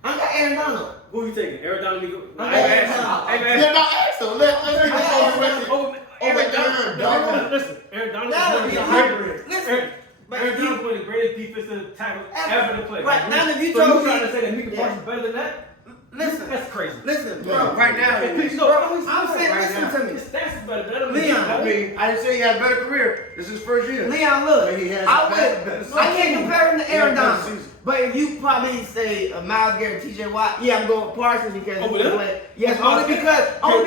I got Aaron Donald. Who you taking? Aaron Donald? I got Aaron Donald. Yeah, no, ask him. Let's get this over with. Aaron Donald. Donald. Listen, Aaron Donald Now, is if one of you- the greatest. listen, but Aaron if you- Donald's one of the greatest defensive tackles ever to play. Right, now if you so told you trying me- to say that Mika Yeah. Parsons better than that? Listen, That's crazy. listen, bro. Yeah. Right now, Hey, please, Bro, no, I'm saying, right listen now. to me. his stats is better. That don't Leon, I mean, I didn't say he had a better career. This is his first year. Leon, look, But he has I a better would. I can't compare him to He had Aaron a better Donald. season. But if you probably say Miles Garrett, T.J. Watt, yeah, I'm going with Parsons because Over he's there? play. Yes, Oh, only okay.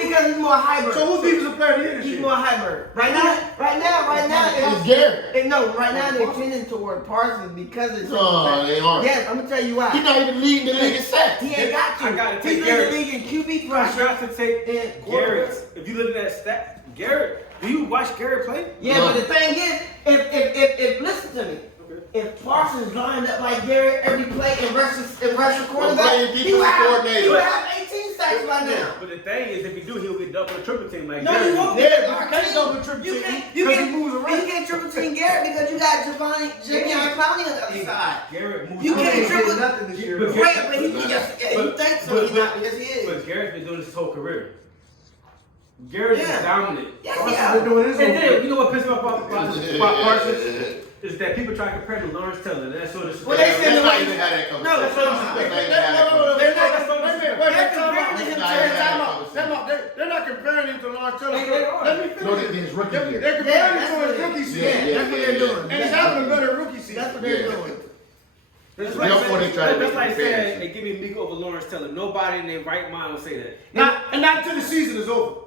because he's more hybrid. So who's defensive player of the year this He's year? more hybrid. Right now, It's Garrett. right now they're tending toward Parsons because it's. No, they aren't. Yes, I'm gonna tell you why. He's not even leading the league in sacks. He ain't got to. I gotta He's take in Garrett. the league in QB I pressure. got to take And Garrett. If you look at that stat, Garrett, do you watch Garrett play? Yeah, but the thing is, if listen to me, if Parsons lined up like Garrett every play and rushes playing quarterback, he defensive would coordinator. have 18 sacks by now. But the thing is, if he do, he'll get double or triple team like No, Garrett. you won't Yeah, get but you can't double triple You team can't. because he moves around. You can't triple team Garrett because you got Javion Clowney on the other side. Garrett moves. You He can't ain't triple- getting nothing this year. But though. Right, but he just you think so? He's not because he is. But Garrett's been doing this his whole career. Garrett Yeah. is dominant. Yes, Parsons yeah. been doing his And own then, thing. you know what pissed me off about Parsons? Is that people try to compare him to Lawrence Taylor. And that's sort of Well, they said Let's not the even have that conversation. No, that's what I'm Let's saying. not even have that No, conversation. they're not. That's what I'm saying. They're comparing him to They're not comparing him to Lawrence Taylor. They are. Let me No, finish. this is rookie They're year. comparing Yeah, him that's to what his it rookie is. season. Yeah, that's what they're doing. And he's having a better rookie season. That's what they're Yeah. doing. That's Yeah, like what they try to saying, do that's like saying comparison. they give me Mika over Lawrence Taylor. Nobody in their right mind would say that. Not until the season is over.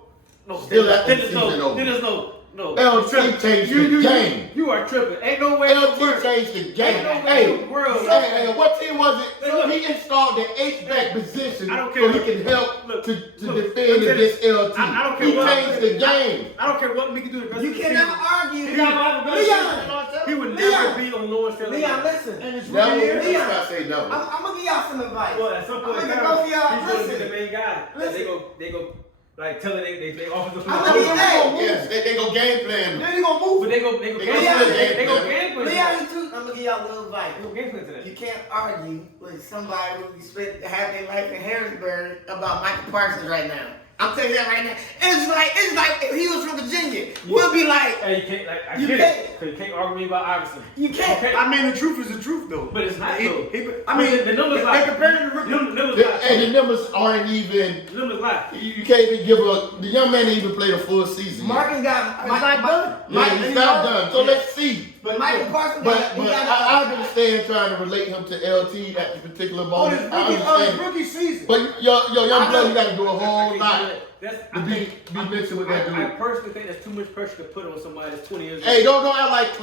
No, Still then after the there's season over. Then there's no. LT changed the game. You are tripping. Ain't no way. in the LT world- changed the game. Ain't no way Hey, in the world. hey, what team was it? Hey, look. He installed the H-back position I don't care so he what- can help look, to look, defend look, against LT. I don't care He what- changed the game. I don't care what Mika do the rest You of the cannot season. argue. He not Leon, He would Leon. never be on Lawrence Taylor. Leon, listen. And it's Never. rookie year. Leon. Let's not say never. I'm gonna give y'all some advice. Well, at some point I'm in gonna time, go for y'all. he's going to be Listen. the main guy. Listen. They go like telling they offensive I'm player. gonna hey, Yes, they go game plan. Then he gonna move. But they go They game go plan. still They game go plan. game plan. Leon, you too. I'm gonna give y'all a little advice. They go game plan today. You can't argue with somebody who spent half their life in Harrisburg about Michael Parsons right now. I'm telling you that right now. It's like if he was from Virginia, we'll be like, Hey, you can't, like, I You get can't. it. Because you can't argue me about Iverson. you can't. Okay. I mean, the truth is the truth, though. But it's not, though. I mean, The numbers they lie. comparing the rookie. Numbers lie. And the numbers aren't even. The numbers lie. You can't even give the young man didn't even play the full season. Marcus got It's not done. Yeah, he's not done. So let's see. But Michael Parsons But he got I understand trying to relate him to LT at this particular On his moment. I rookie, understand. rookie season. But your young I blood, know. you got to do a whole lot That's, to be mixing with that I dude. personally think that's too much pressure to put on somebody that's 20 years old. Hey, don't I like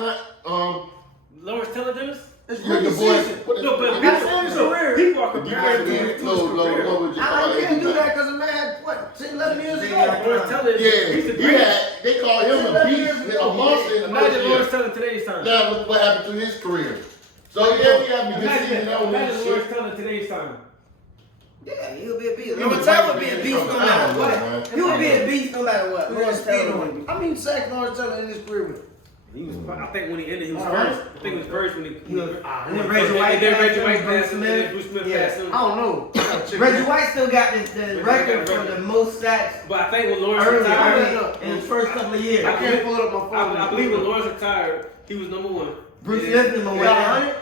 Lawrence Taylor Dennis? It's your rookie boy. season. No, but That's in his career. people are comparing him to his No, career. what would you call I can't do it? that because a man, what, 10, 11 years ago? Lawrence Taylor Yeah, he's a he great. had. They call him a beast, a monster in the Imagine first Lawrence year. Taylor today's time. Now look what happened to his career. So yeah, he had me good season on Imagine this Lawrence shit. Taylor today's time. Yeah, he'll be a beast. He was Lawrence Taylor right, would be a man. beast no I don't matter know, what. man. He would be a beast no matter what. Lawrence Taylor would be. I mean, sack Lawrence Taylor in his career with. He was, I think when he ended, he was Alright. first. I think he was first when He was. when Then Reggie White then passed Reggie him, White Bruce passed him, and then Bruce Smith Yeah. passed him. I don't know. Reggie White still got the record for record. the most sacks But I think when Lawrence early retired, in his first couple of years. I can't pull it up my phone. I believe when Lawrence retired, he was number one. Bruce Yeah. Smith number You one. got 100?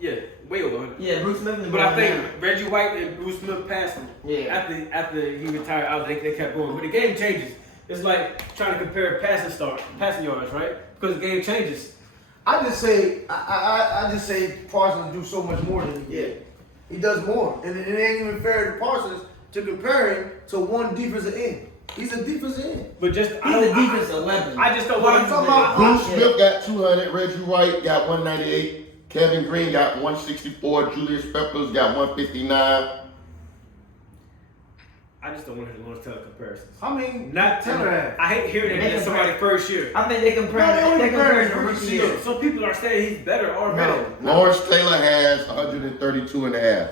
Yeah, way over 100. Yeah, Bruce Smith number But I one. think Reggie White and Bruce Smith passed him. Yeah. After he retired, they kept going. But the game changes. It's like trying to compare passing yards, right? Because the game changes. I just say Parsons do so much more than he did. He does more, and it ain't even fair to Parsons to compare him to one defensive end. He's a defensive end. But just He's a defensive weapon. I just don't Well, want I'm to talking about- Bruce Smith got 200, Reggie White got 198, Kevin Green got 164, Julius Peppers got 159. I just don't want to hear the Lawrence Taylor comparisons. I mean, Not tell her that. I hate hearing They that in compare- somebody's first year. I think they compare. No, they only They compare compare the his rookie rookie year. year. Some people are saying he's better already. Lawrence Taylor has 132 and a half.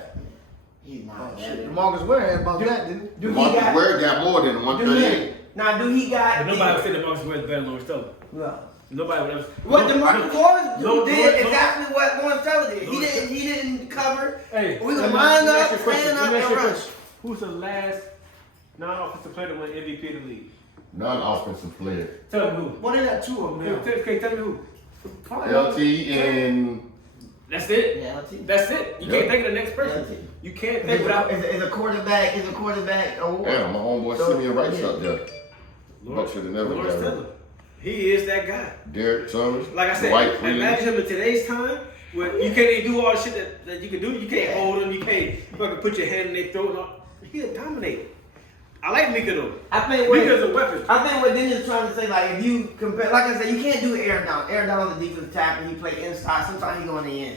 He's not. Oh, that shit. bad. Marcus Ware had about that, didn't he? Do he Marcus got? Ware got more than Do 138. Now, do he got? But nobody would say that Marcus Ware is better than Lawrence Taylor. No. Nobody would ever. What DeMarcus Lawrence did no. exactly what Lawrence Taylor did. He didn't cover. Hey, We gonna let me line ask up, you a question. stand Let up, me ask and you a rush. question. Who's the last non-offensive player to win MVP of the league? Non-offensive player. Tell me who. Well, they got two of them now. Okay, tell me who. LT and That's it. Yeah, LT. That's it. You Yeah. can't think of the next person. LT. You can't think without. Is a quarterback award. damn, my homeboy So, Simeon Rice yeah. up there. Bucks should have never Lawrence got him. Taylor. He is that guy. Derek Summers. Like I said, Dwight Freeman. imagine him in today's time where you can't even do all the shit that you can do. You can't hold him. You fucking put your hand in their throat. And all. He'll dominate. I like Mika though. I think Mika's a weapon. I think what Dennis is trying to say, like if you compare, like I said, you can't do air down. Air down on the defensive tackle. He play inside. Sometimes he go in the end.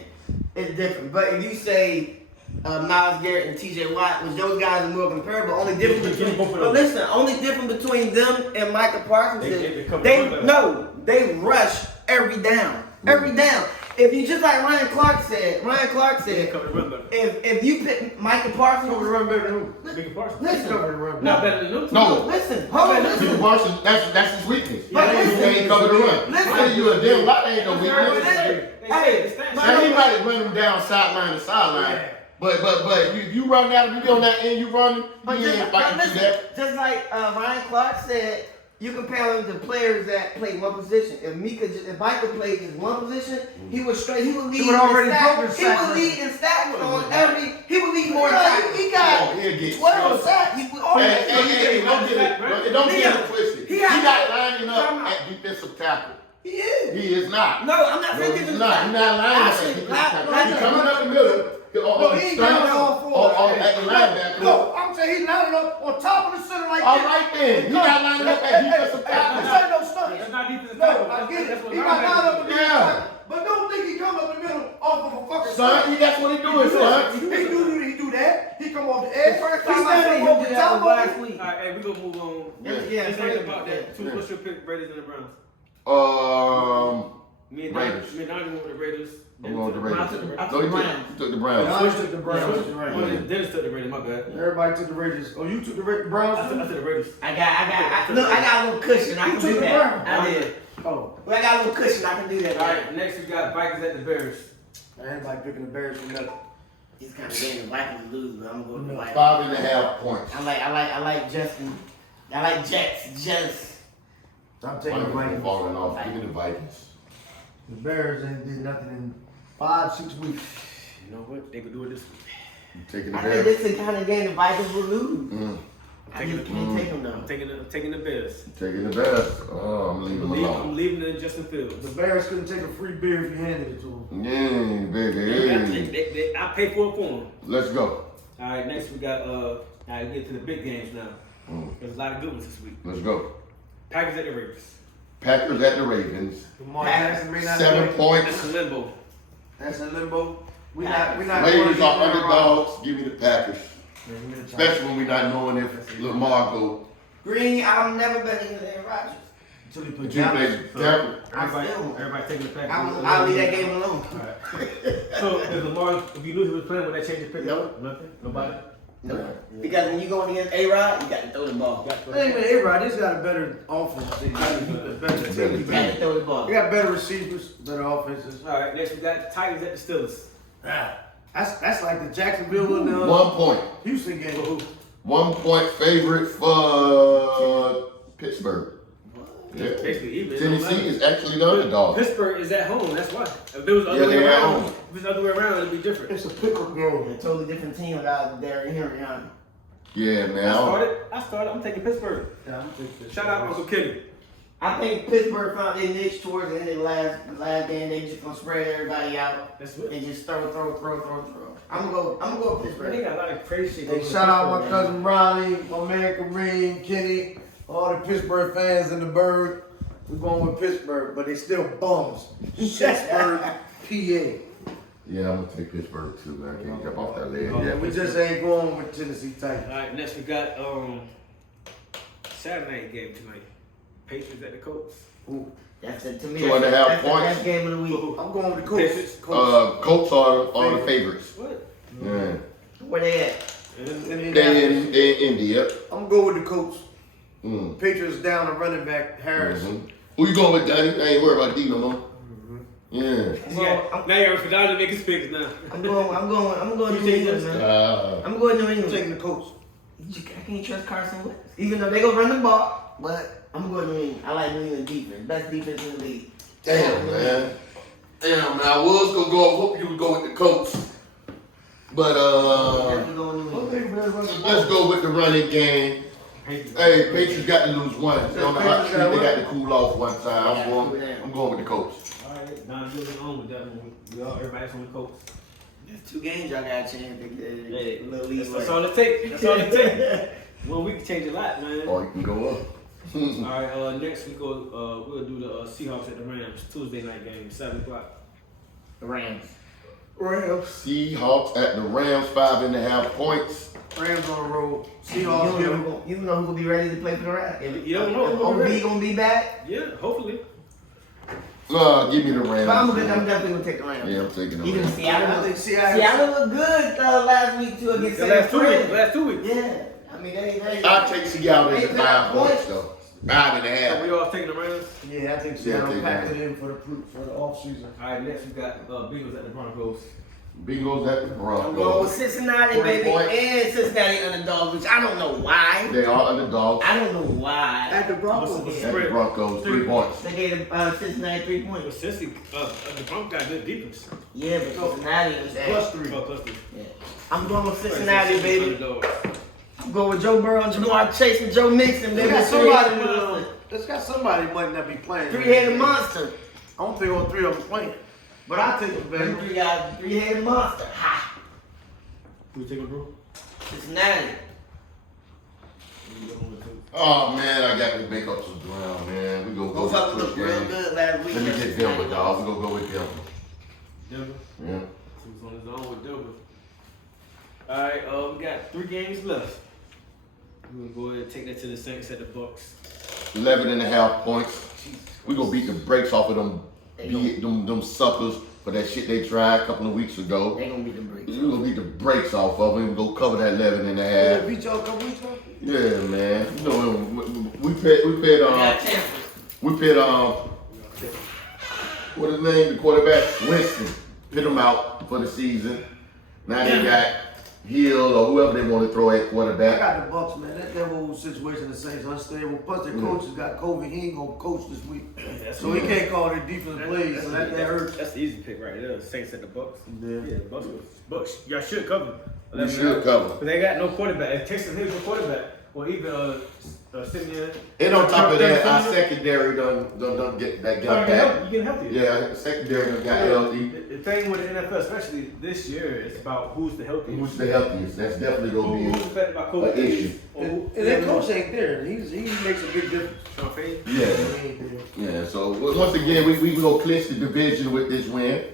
It's different. But if you say Miles Garrett and T.J. Watt, which those guys are more comparable, only difference Give me both between. of But those. listen, only difference between them and Micah Parsons They is cover they one no, they rush every down, every down. If you just like Ryan Clark said, They cover the run better. if you pick Micah Parsons, Who can run better than who? Mika Parsons. listen, Cover the run. Not better than them. No. listen, hold on, Peter listen. Parsons, that's his weakness. But He listen. ain't cover the run. Listen. I tell you a damn lot ain't no Listen. weakness. Hey, Now he might run him down sideline to sideline. Yeah. But you run out, you be on that end, you run, But you just, ain't but fighting through listen, that. just like Ryan Clark said, you compare him to players that play one position. If Micah played just one position, he would lead. He would already broken He would sack lead in sacks on every. He would lead more Yeah, sacks. he got Oh, he'll get 12 smoked. sacks. He would Hey, don't get it twisted. He He got- not lining up Time out. at defensive tackle. He is. He is not. No, I'm not No, saying he's this. not. He's not lining up at Actually, defensive not- tackle. not- He's coming up the middle. No, he ain't down there all four. Or at the linebacker. No, I'm saying he's lining up on top of the center like All this. right then. He's not lining up at defensive tackle. This ain't no stunts. That's not defensive No, tackle. I get it. That's what He got lined up linebackers in do. the Yeah. tackle. But don't think he come up the middle off of a fucking Son, that's what he doing, son. He do that. He come off the edge. The first He time I standing seen him over do the that top was of last him. week. All right, hey, we gonna move on. Yeah, Let's Brady think about did that. What's your pick, Raiders and the Browns? Me and Raiders. Donnie went with the Raiders. I'm going with the Raiders. I took the No, Browns. he took the Browns. I took the Browns. Dennis took the Raiders. My bad. Everybody took the Raiders. Oh, you took the Browns? I took the Raiders. I got a little cushion. I You can took do the that. Browns. I did. Oh, Well, I got a little cushion. I can do that. All right, next we got Vikings at the Bears. everybody picking the Bears for nothing. He's kind of getting the Vikings to lose, but I'm gonna go with the Vikings. 5.5 points. I like Justin I like Jets. I'm taking the Vikings Vikings. falling off. Give me the Vikings. The Bears ain't did nothing in 5-6 weeks. You know what? They could do it this week. You taking the I think Bears? this is the kind of game the Vikings will lose. Mm. I just can't take them though. I'm taking the Bears. Taking the Bears. Oh, I'm leaving them I'm alone. leaving it in Justin Fields. The Bears couldn't take a free beer if you handed it to them. Yeah, baby. I pay for it for them. Let's go. All right, next we got now we get to the big games now. Mm. There's a lot of good ones this week. Let's go. Packers at the Ravens. Packers at the Ravens. Lamar Jackson may not 7 play. points. That's a limbo. That's in limbo. We not Ravens going are to underdogs. Give me the Packers. Especially when we're not knowing if Lamar go. Green, I'm never betting against Aaron Rodgers. Until he But put you Dallas. play Denver. Everybody taking the Packers. I'll leave that game alone. All right. So if Lamar, if you knew he was playing, would that change your pick? Nope. Nothing. Nobody. No. Because when you going against A-Rod, you got to throw the ball. Hey man, A-Rod, this got a better offense. They got a better team. You got to throw the ball. They got better receivers, better offenses. All right. Next we got the Titans at the Steelers. That's like the Jacksonville and the 1 point. Houston game. 1 point favorite for Pittsburgh. Yeah. Basically even. Tennessee is actually the underdog. Pittsburgh is at home. That's why. If it was the Yeah, other way they're at around, home. if it's the other way around, it'd be different. It's a pickle game. A totally different team without Derrick Henry on. Yeah, man. I I started. I'm taking Pittsburgh. Yeah, I'm taking this. Shout out Uncle Kenny. I think Pittsburgh found their niche towards the end of the last game. They just gonna spread everybody out That's what. and just throw. I'm gonna go They Pittsburgh. got a lot of crazy shit. Hey, shout out my cousin Ronnie, my man Kareem, Kenny, all the Pittsburgh fans in the Burgh. We're going with Pittsburgh, but they still bums. Pittsburgh, PA. Yeah, I'm gonna take Pittsburgh too, man. I can't jump off that ledge. Yeah, we just ain't going with Tennessee Titans. All right, next we got Saturday night game tonight. Patriots at the Colts. That's it to me. 2.5 that's the points. best game of the week. I'm going with the Patriots. Colts. Colts are the favorites. What? Yeah. Where they at? They in India. I'm going to go with the Colts. Mm. Patriots down the running back, Harris. Mhm. Who you going with, Danny? I ain't worried about D no more. Yeah. Yeah. Now you're for Donnie to make his picks now. I'm going You New take England, this? man. I'm going New I'm England. taking the Colts. I can't trust Carson Wentz, even though they gonna run the ball. But I'm going New England. I like New England defense, best defense in the league. Damn, man. I was gonna go. Hope you would go with the Colts, but Definitely going New England. let's go with the running game. Hey, Patriots got to lose one. They on the hot streak. They got to cool off one time. I'm going with the Colts. All right, Don Julian on with that one. Everybody's on the Colts. There's 2 games y'all got a chance to get a little lead. That's all it takes. That's all it takes. Well, we can change a lot, man. Or you can go up. All right, next we go. We'll do the Seahawks at the Rams Tuesday night game, 7:00. The Rams. Rams. Seahawks at the Rams, 5.5 points. Rams on the road. You Seahawks give them. know who will be ready to play for the Rams. You don't know who OB gonna be ready. gonna be back. Yeah, hopefully. Give me the Rams. But I'm definitely gonna take the Rams. Yeah, I'm taking the Even Rams. Seattle. Seattle. Seattle looked good last week too against The San last 2 weeks. Fran. Last 2 weeks. Yeah, I mean they. I'll take Seattle They at put 5 up points though. 5.5. So we all taking the Rams. Yeah, I think Yeah, Seattle take packed that. it in for the offseason. All right, next we got Bengals at the Broncos. Bengals at the I'm going with Broncos. Cincinnati, 40 baby, points. and Cincinnati underdogs, which I don't know why. They are underdogs. I don't know why. At the Broncos. What's At the Broncos, 3 points. They gave Cincinnati 3 But points. since the Broncos got good defense. Yeah, but Cincinnati is Plus at. 3. Plus 3. Yeah. I'm going with Cincinnati, baby. Underdogs. I'm going with Joe Burrow and Jamar Chase and Joe Mixon, They baby. got somebody that's got somebody might not be playing. Three-headed monster. I don't think all 3 of them playing. But I take the Them Bengals. 3 guys, three-headed monster. Ha! Who you taking, bro? Cincinnati. Oh man, I got to make up some ground, man. We gonna go Those fuckers with looked the real game. good last week. Let me get Denver, dog. We gonna go with Denver. Denver. Yeah. He was on his own with Denver. All right, we got 3 games left. We're gonna go ahead and take that to the Saints at the Bucks. 11.5 points. We gonna beat the brakes off of them suckers for that shit they tried a couple of weeks ago. They gonna beat the Breaks. We gonna beat the brakes off of them. We go cover that 11.5. Beat y'all a couple weeks ago? Yeah, man. You know, we pit what his name, the quarterback, Winston, pit him out for the season. Now they got Hill or whoever they want to throw at I quarterback. got the Bucks, man. That whole situation the Saints unstable. Plus the coach has got COVID. He ain't gonna coach this week, so he can't call their defensive plays. So that hurts. That's the easy pick right there. Saints at the Bucks. Yeah. Yeah, Bucks. Y'all should cover. You should cover. But they got no quarterback. If Texas Hill's no quarterback, or even Simeon. And on top of that, our secondary don't get back. You get healthy. Yeah, secondary done got healthy. The thing with the NFL, especially this year, is about who's the healthiest. Who's the healthiest? That's definitely gonna be Who's affected by COVID? an issue. And that coach ain't there. He makes a big difference. Yeah. Yeah. So once again, we gonna clinch the division with this win,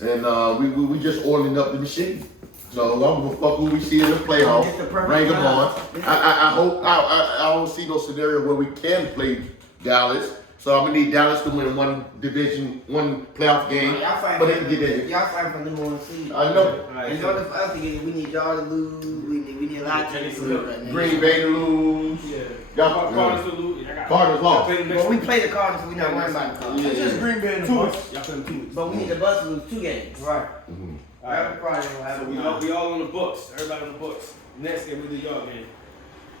and we just oiling up the machine. So I'm gonna fuck who we see in the playoffs. Get the perfect Bring them on. round. I hope I don't see no scenario where we can play Dallas. So I'm gonna need Dallas to win one playoff game, Y'all fight but they can get there. Y'all fight for number one seed. I know. In order for us to get it, we need y'all to lose. We need a lot of teams to lose right now. Green Bay to lose. Yeah. Y'all Cardinals to lose. Cardinals lost. But we play the Cardinals, so we're not worried about the Cardinals. Yeah. It's just Green Bay and the 2 Bucks. weeks. Y'all put them 2 weeks. But we need the Bucks to lose 2 games. Right. All right. That probably don't So happen. we all on the books. Everybody on the books. Next game we do y'all game.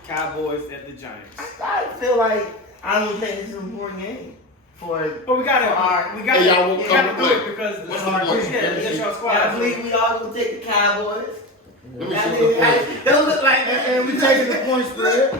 Cowboys at the Giants. I feel like I don't think this is an important game for. But we gotta Hey, y'all won't we come gotta to do it play. because What's it's our the point? yeah, it's your squad. I believe we all gonna take the Cowboys. Let me see what the point. Don't look like And we taking the point spread.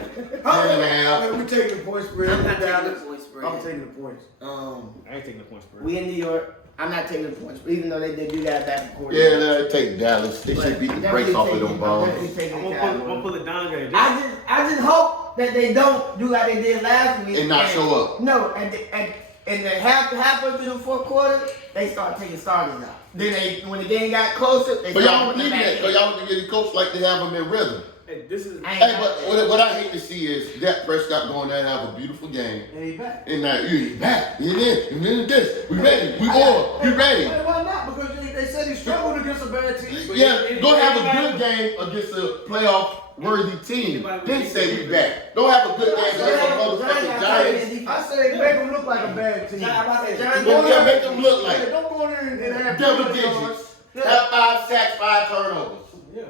10.5. We taking the point spread. I'm not taking Dallas. the point spread. I'm taking the points. I ain't taking the points, bro. We in New York. I'm not taking the points, even though they do got back and forth. Yeah, they take Dallas. They should beat the brakes off of them balls. I'm gonna pull it down there. I just hope that they don't do like they did last week And not show up. No, and the halfway through the fourth quarter, they start taking starters out. Then when the game got closer, they But y'all start need putting that, them because back y'all want to get a coach like they have them in rhythm. Hey, this is. Hey, but what I hate to see is Dak Prescott going there and have a beautiful game. And he back. And now you back. You this. And then this. We ready. We on. We ready. Hey, why not? Because they said he struggled against a bad team. Yeah, go have a good game against a playoff worthy team. Then say we back. Don't have a good game against a motherfucking Giants. I said make them look like a bad team. Don't make them look like it. Don't go in there and have Double digits. Have 5 sacks, 5 turnovers. Yeah.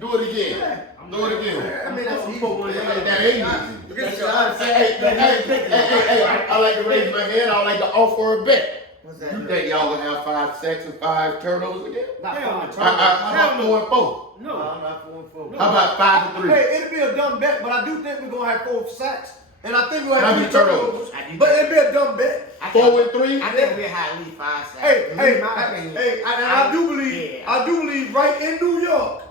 Do it again. Do it again. I mean, that's easy. That ain't easy. Against the Giants. Hey, I like to raise my hand. I like to offer a bet. What's that? You think y'all gonna have 5 sacks and 5 turnovers again? Hell no. How about 4 and 4? No. I'm not 4-4. How about 5 and 3? Hey, it'll be a dumb bet, but I do think we're gonna have 4 sacks. And I think we'll How have many 3 turnovers. turnovers? But it'll be a dumb bet. 4 and 3? I think we'll have at least 5 sacks. I do believe right in New York,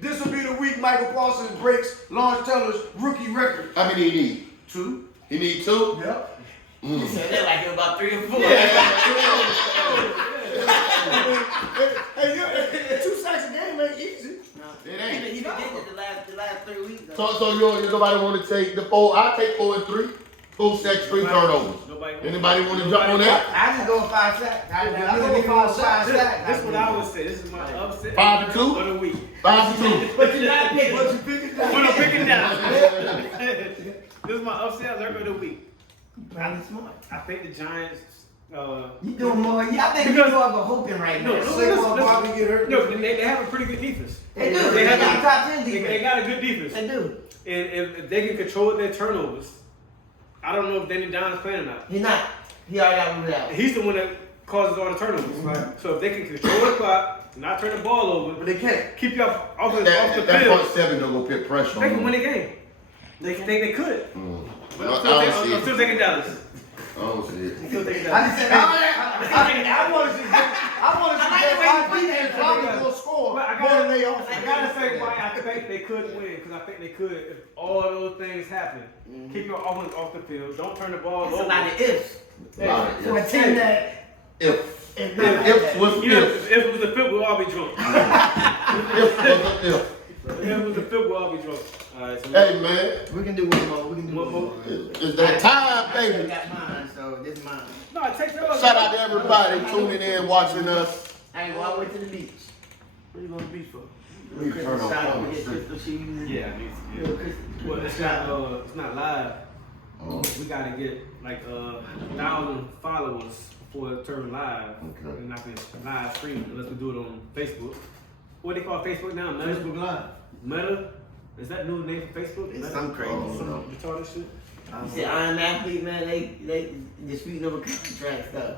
this will be the week Michael Parsons breaks Lawrence Taylor's rookie record. How many he need? 2. He need 2? Yep. You said that like it about 3 or 4. Hey, 2 sacks a game ain't easy. It ain't. He did it the last 3 weeks. So you nobody want to take the 4? I'll take 4 and 3. 4 sacks, 3 turnovers. Anybody want to jump on that? I just go 5 sacks. I go 5 sacks. This is what I would say. This is my upset 5 and 2? of the week. 5 and 2. But you gotta pick But it. you pick it down. When I'm picking down. This is my upset of the week. Probably smart. I think the Giants. You doing more? I think you're more of a hoping right now. Saquon Barkley get hurt. No, they have a pretty good defense. They do. They have got a top 10 They defense. got a good defense. They do. And if they can control their turnovers, I don't know if Danny Dimes playing or not. He's not. He already got ruled out. He's the one that causes all the turnovers. Right. So if they can control the clock, not turn the ball over, But they can't. keep you off the That field, front 7 don't go put pressure they on can win them. the game. They could. But I don't see I'm it. still taking Dallas. I don't see it. I'm still taking I Dallas. just said, I want to suggest our defense probably will score But more than they offense. I gotta say why I think they could win, because I think they could if all those things happen. Keep your offense off the field. Don't turn the ball It's over. a lot of ifs. A lot of For a ifs. team that If. is not like If that. was You know, if. if it was a fit, we'll all be drunk. If was if. If it was a fit, we'll all be drunk. Alright, so Hey man, We can do one more. We can do One one more. more. it's that time, I baby. got mine, so this is mine. no, take yours. Shout out to everybody tuning in, watching us. I ain't go all the way to the beach. What are you going to be for? We turn on Shout out phone. to Crystal Shoes. Yeah, Little Crystal. well, it's not live. We gotta get like 1,000 followers before it turns live. Okay. And I can live stream unless we do it on Facebook. what they call Facebook now? Meta. Facebook Live. Meta. Is that new name for Facebook? It's Meta? some crazy. Some retarded shit. You see, Iron Athlete, man, they disputing over contract stuff.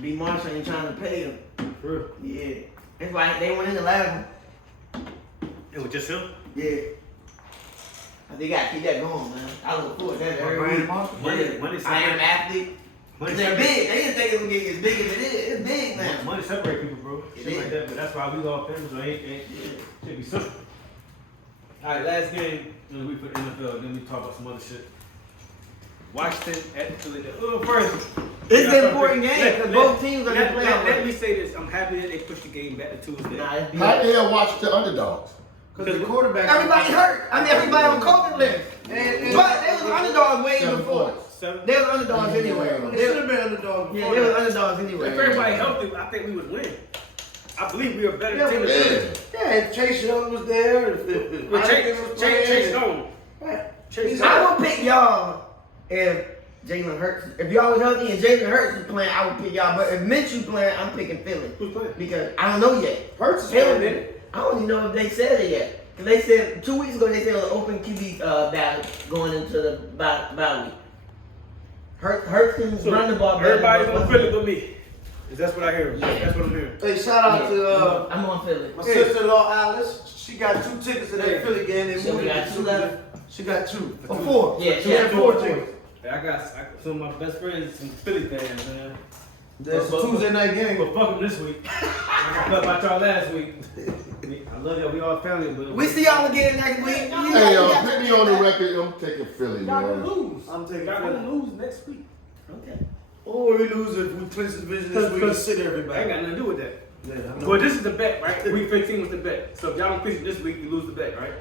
B. Marshall ain't trying to pay them. For real. Yeah. That's why they went in the last one. It was just him. Yeah. They got to keep that going, man. I look forward to that every Brand week. Marshall? Money Iron Athlete. Money They're big. They didn't think it was getting as big as it is. It's big now. Money separate people, bro. It Shit like is. that. But that's why we all family, so ain't should be simple. All right, last game of the week for the NFL. Then we talk about some other shit. Washington at Philadelphia. First, It's an important game because both teams are going to play on Let me say this. I'm happy that they pushed the game back to Tuesday. Nah, it's How big. the hell watch the underdogs? Because the quarterback. Everybody hurt. I mean, everybody on COVID list. And But they was underdogs way 7 before. points. They was underdogs anyway. They should have been underdog. Yeah, they was underdogs anyway. If everybody healthy, I think we would win. I believe we are a better Yeah, team but than Yeah. them. Yeah, if Chase Young was there, if But Heineken was Chase playing, on. Chase I would pick y'all if Jalen Hurts. If y'all was healthy and Jalen Hurts was playing, I would pick y'all. But if Minshew playing, I'm picking Philly Who's playing? because I don't know yet. Hurts is Philly, playing, didn't I don't even know if they said it yet. Cause they said 2 weeks ago they said it was an open QB battle going into the bye week. Hurts can So run the ball better. everybody's but on Philly with me. Is that's what I hear? Yeah. That's what I'm hearing. Hey, shout out to I'm on Philly. my sister-in-law Alice. She got 2 tickets to that Yeah. Philly game. They So moved we it got to 2 Tuesday. left? She got 2. Or 4. Yeah, she yeah, had 4 tickets. I got some of my best friends, some Philly fans, man. That's But- Tuesday night game. But fuck them this week. I felt about y'all last week. I love y'all. We all family, but We see y'all again next week. Hey, put me on the record. I'm taking Philly, Y'all gonna man. lose. I'm taking Y'all Philly. gonna lose next week. Okay. Or we lose if we clinch the division this week and sit I ain't everybody. got nothing to do with that. Yeah, I know. Well, this is the bet, right? Week 15 was the bet. So if y'all don't clinch it this week, you lose the bet, right?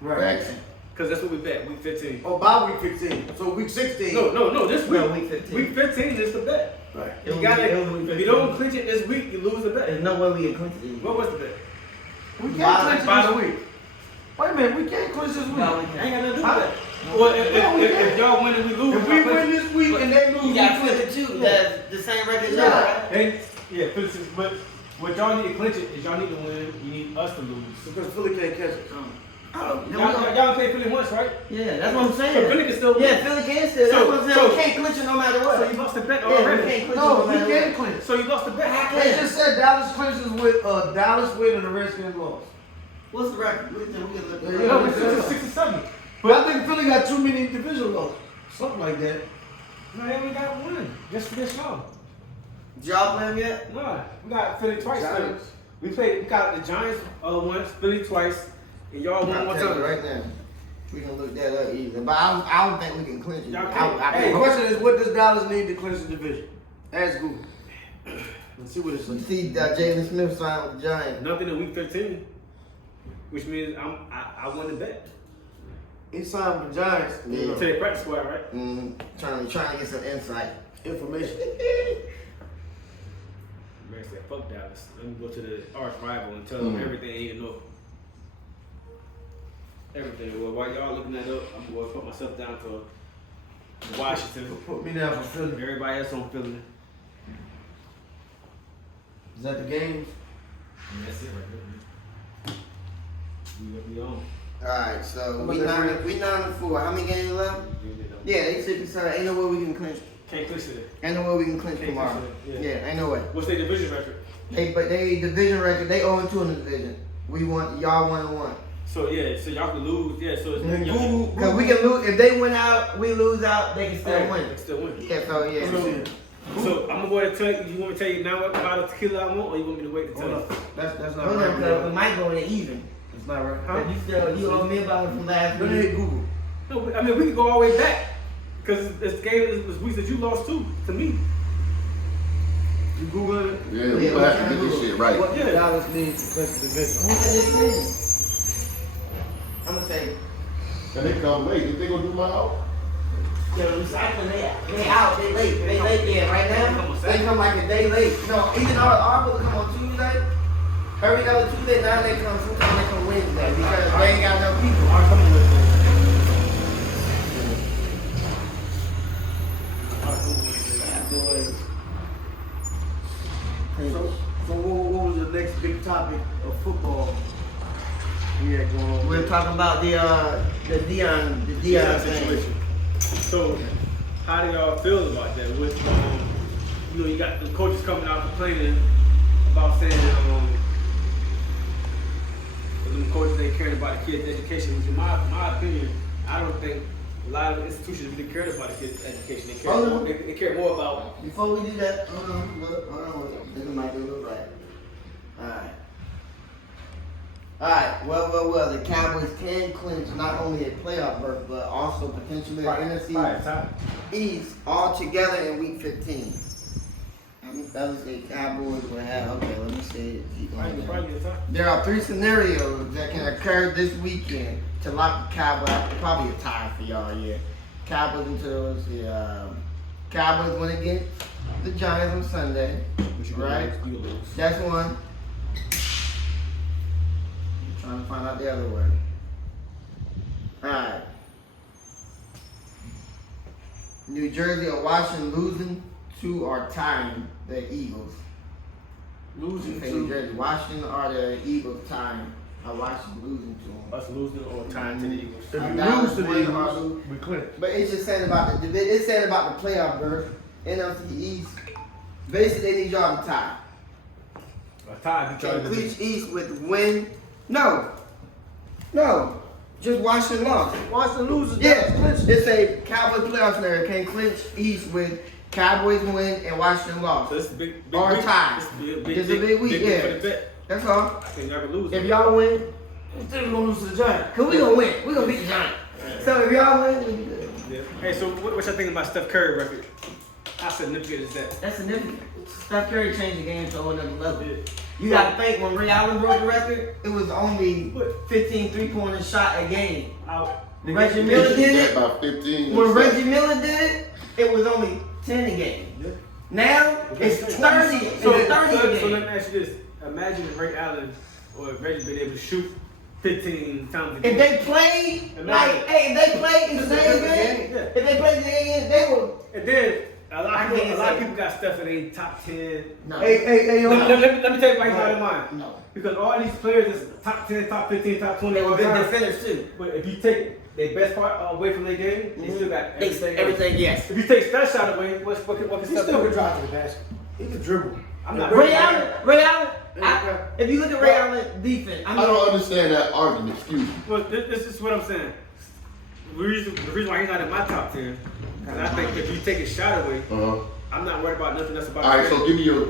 Right. Facts. Because that's what we bet. Week 15. Oh, by week 15. So week 16. No, this week. No, week 15. Week 15 is the bet. Right. It You was- gotta, it was week if you 15. don't clinch it this week, you lose the bet. There's no way we can clinch it. What was the bet? We By- can't clinch by it the this week. Wait a minute, we can't clinch this week. No, we I ain't can't. got nothing to do Huh? with that. Well, Yeah, we if can. y'all win and we lose, If we win this week and they lose, You we got clinch Philly it too. Yeah. That's the same record as Yeah. y'all, right? And, yeah, but what y'all need to clinch it is y'all need to win. You need us to lose. Because Philly can't catch it. Oh, Y'all played Philly once, right? yeah, that's what I'm saying. So Philly can still win. Yeah, Philly can still. That's So- what I'm saying. so- We can't clinch it no matter what. So you lost the bet Yeah, we already. can't clinch it No, no we matter can't what. clinch. So you lost the bet. How They can? just said Dallas clinches with Dallas win and the Redskins loss. What's the record? We can look Yeah, it No, up. it's 6 or 7. But I think Philly got too many division losses. Something like that. No, they only got one. Just for this show. Did y'all play them yet? No, we got Philly twice. Giants. We got the Giants once, Philly twice, and y'all one I'll more tell you time. right now. We can look that up easily. But I don't think we can clinch it. Y'all can't. The question is, what does Dallas need to clinch the division? Ask Google. Let's see what it You says. see Jalen Smith signed with the Giants. Nothing in week 15, which means I won the bet. He signed with the Giants. Yeah. To the practice squad, right? Trying to get some insight. Information. Man said, fuck Dallas. Let me go to the arch rival and tell them everything they need to know. Everything. Well, while y'all looking that up, I'm going to put myself down for Washington. Put me down for Philly. Everybody else on Philly. Is that the games? And that's it right there. We on. Alright, so What we about that 9-4. How many games left? Yeah, they should be signed. Ain't no way we can clinch. Can't clinch it. Ain't no way we can clinch Can't tomorrow. clinch it, Yeah, yeah. ain't no way. What's their division record? But they division record. They 0-2 in the division. We want y'all 1-1. So yeah, so y'all can lose. Yeah, so it's Google, cause we can lose if they win out, we lose out. They can still win. They still win. Yeah, so yeah. So I'm gonna go ahead and tell you. You want me to tell you now what about the tequila I want, or you want me to wait to tell Hold you? up. That's not Hold on, right. cause we might go in even. That's not right. Huh? You owe me about it from last Go ahead, week. Google. No, I mean we can go all the way back because this game is weeks that you lost to me. You Googling it? Yeah, we gonna have to get this shit right. What Yeah. Dallas needs to clinch the division? Who's in this division? I'm gonna say, Can they come late? If they gonna do my out? yo, recycling, they out, they late, yeah, right now. They come like a day late. No, even our supposed to come on Tuesday. Every other Tuesday, now they come, sometimes they come Wednesday because they ain't got no people. Our coming with So what was the the next big topic of football we had going on? We're talking about the Dion thing. situation. So, how do y'all feel about that? With you got the coaches coming out complaining about saying the coaches ain't caring about the kids' education. Which, in my opinion, I don't think a lot of institutions really care about the kids' education. They care more about. Before we do that, hold on. This might be a little right. Alright, well, the Cowboys can clinch not only a playoff berth, but also potentially an NFC East all together in week 15. That was the Cowboys will have. Okay, let me see it. There are 3 scenarios that can occur this weekend to lock the Cowboys. Probably a tie for y'all, yeah. Cowboys until the Cowboys win against the Giants on Sunday, right? That's one. I'm trying to find out the other one. All right. New Jersey or Washington losing to or tying the Eagles. Losing New Jersey, Washington or the Eagles tying. Or Washington losing to them. Us losing or tying to the Eagles. If you lose to the Eagles, we clinch. But it's just saying about the division. It's saying about the playoff berth. NFC East. Basically, they need y'all to tie. A tie. Can clinch East with win. No. Just Washington lost. Washington loses. Yeah. It's a Cowboys playoff scenario. Can clinch East with Cowboys win and Washington lost. So it's a big Or week. tie. It's a big week, yeah. For the bet. That's all. I think y'all can lose. If y'all win, We're still gonna lose to the Giants. cause we gonna win. We gonna beat the Giants. So if y'all win, we be good. Yeah. Hey, so what y'all think about Steph Curry record? How significant is that? That's significant. Steph Curry changed the game to a whole nother level. Yeah. You gotta think when Ray Allen broke the record, it was only 15 3-pointer shot a game. Out. Reggie Miller did it. About 15. When Reggie Miller did it, it was only 10 a game. Yeah. Now it's 30. It's 30 a So let game. me ask you this: imagine if Ray Allen or if Reggie been able to shoot 15 times a game. If they played like, hey, if they played in the same game, Yeah. if they played in the same game, they would. And then a lot I of can't people got Steph in a top 10. No. Hey, yo. Let me tell you why he's not in mine. No. Because all these players is top 10, top 15, top 20. They were all good time. defenders too. But if you take their best part away from their game, they still got everything. Everything, yes. If you take Steph shot away, what can He Steph still can do? drive to the basket. He can dribble. I'm not Ray Allen, if you look at Ray Well, Allen defense, I don't understand that argument. Excuse me. Well, this is what I'm saying. The reason why he's not in my top 10, because I think if you take his shot away, I'm not worried about nothing else about All right, him. so give me your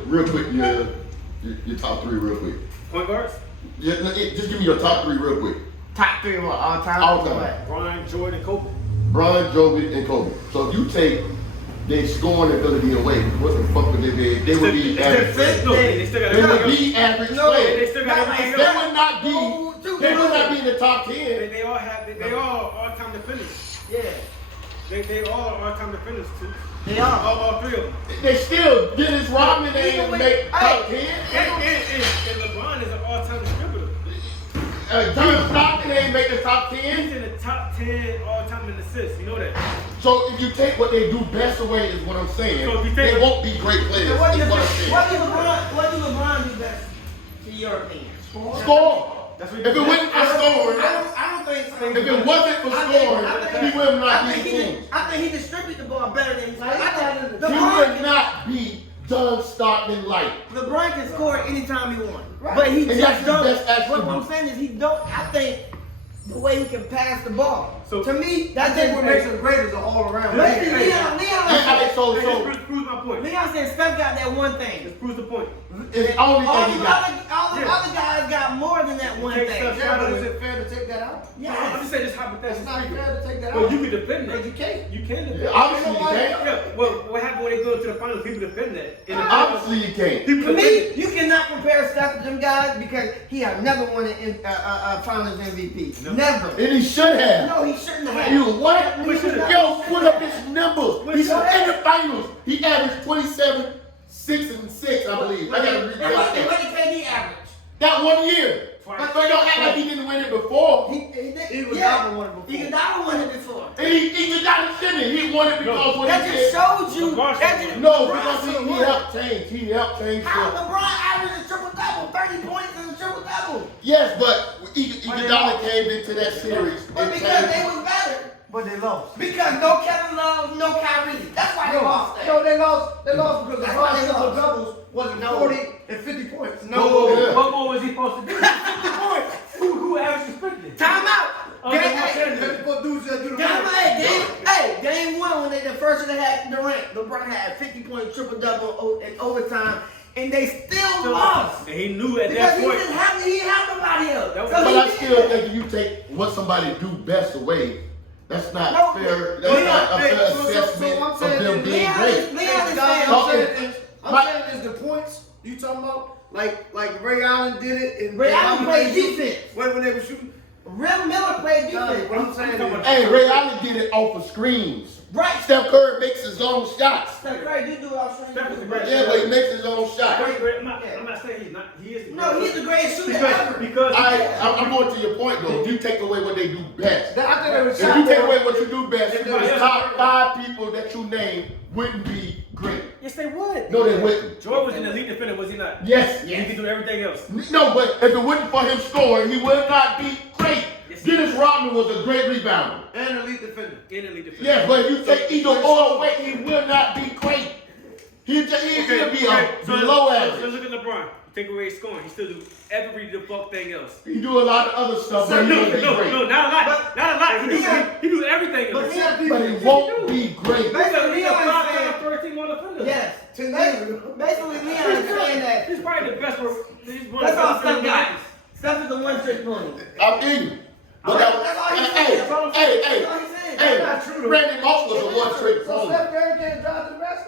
top 3 real quick. Point guards? Just give me your top 3 real quick. top 3 of all time. All time. Brian, Jordan, Kobe. Brian, Jovi, and Kobe. So if you take their scoring ability away, what the fuck would they be? They would be average. No, they still got They would everything else. be average No, players. They still got everything They else. would not be. They would not be in the top 10. They all have. They all time defenders. Yeah, They all time defenders too. they are. All 3 of them. They still Dennis Rodman. They didn't make top 10. And LeBron is an all-time distributor. John Stockton ain't make the top He's 10. in the top 10 all-time in assists. You know that. So if you take what they do best away, is what I'm saying. So if you They take- won't be great players. So Is what what I'm saying. do LeBron do best, to your opinion? Score. That's what If it wasn't for scoring, I don't think so. if it wasn't for scoring, he would not be the king. I think he distributed the ball better than He would not be John Stockton like. LeBron can score anytime he wants. But he And that's just his don't. best attribute. What I'm saying is he don't. I think the way he can pass the ball. So- to me, I that's think what makes him great is an all-around. Maybe player. Leon So This proves my point. said Steph got that one thing. This proves the point. it's the only All thing he the got. other guys got more than that one take thing. Steph Yeah, but is it fair to take that out? I'm Yes. just saying this It's hypothetical. not fair to take that Well, out. you can defend that. But you can't. You can defend Yeah, that. obviously you can't. Yeah. Well, what happened when they go to the finals? People defend that. In the Obviously you can't. people To me, defend it. you cannot compare Steph to them guys because he have never won a Finals MVP. No. Never. And he should have. No, he shouldn't have. You what? He should have. Yo, pull up his numbers. What He's should in the finals. He averaged 27, 6 and 6, I believe. I gotta read What that. did KD average? That 1 year. twice. But don't act like he didn't win it before. Iguodala won it before. Iguodala won it before. Iguodala shouldn't. He won it because what That he just did. showed you. LeBron That should just, No, LeBron because should he won. helped change. He helped change. How the- LeBron averaged a triple-double, 30 points and a triple-double? Yes, but Iguodala came into that series. But and because they changed. was better. But they lost. Because no Kevin Love, no Kyrie. That's why they lost that. No, they lost. They lost because That's LeBron why they triple lost. doubles wasn't No. 40 and 50 points. Yeah. What more was he supposed to do? 50 points. Who averaged 50? Time out. Oh, Game, they hey, lost that. Let the dudes that do the game one when they the first one they had Durant. LeBron had 50-point triple-double in overtime, and they still lost. And he knew at Because that he point. didn't have nobody else. That was- So But he I did still that. think if you take what somebody do best away, that's not No, fair. but- That's Leon, not a hey, fair so assessment I'm of saying them that being Leon great. is saying, I'm saying is the points you talking about, like Ray Allen did it. And Ray Allen and played defense. When they were shooting. Rem Miller played Nah, defense. what I'm saying is, Hey, Ray Allen did it off of screens. Right. Steph Curry makes his own shots. Steph Curry did do it off screen. Steph is the greatest. Yeah, but he makes his own shots. I'm not saying he's not. He is. No, he's the greatest shooter because ever. because I'm going to your point though. You take away what they do best. I think they were If you take away what you do best, the top 5 people that you name wouldn't be great. yes, they would. No, they wouldn't. Jordan was an elite defender, was he not? Yes. He could do everything else. No, but if it wasn't for him scoring, he would not be great. Yes. Dennis Rodman was a great rebounder. and elite defender. In elite defender. Yes, but if you take either or away, he will not be great. He'll be a below So average. look at LeBron. Take away his scoring, he still do every the fuck thing else. He do a lot of other stuff, but he won't be great. No, not a lot. Not a lot. He do everything But else. Leon, But he won't be great. He's a basically Leon is five-time saying, third-team all-defender. yes. 10 years ago. Basically Leon is saying that. He's probably the best. He's one That's of all the Steph best got. guys. Steph is the one-trick pony. I'm in you. But That's all he's saying. That's all he's saying. hey, That's all he's saying. hey, That's not true. Randy Moss was a one-trick So pony. Steph Curry can't drive to the basket?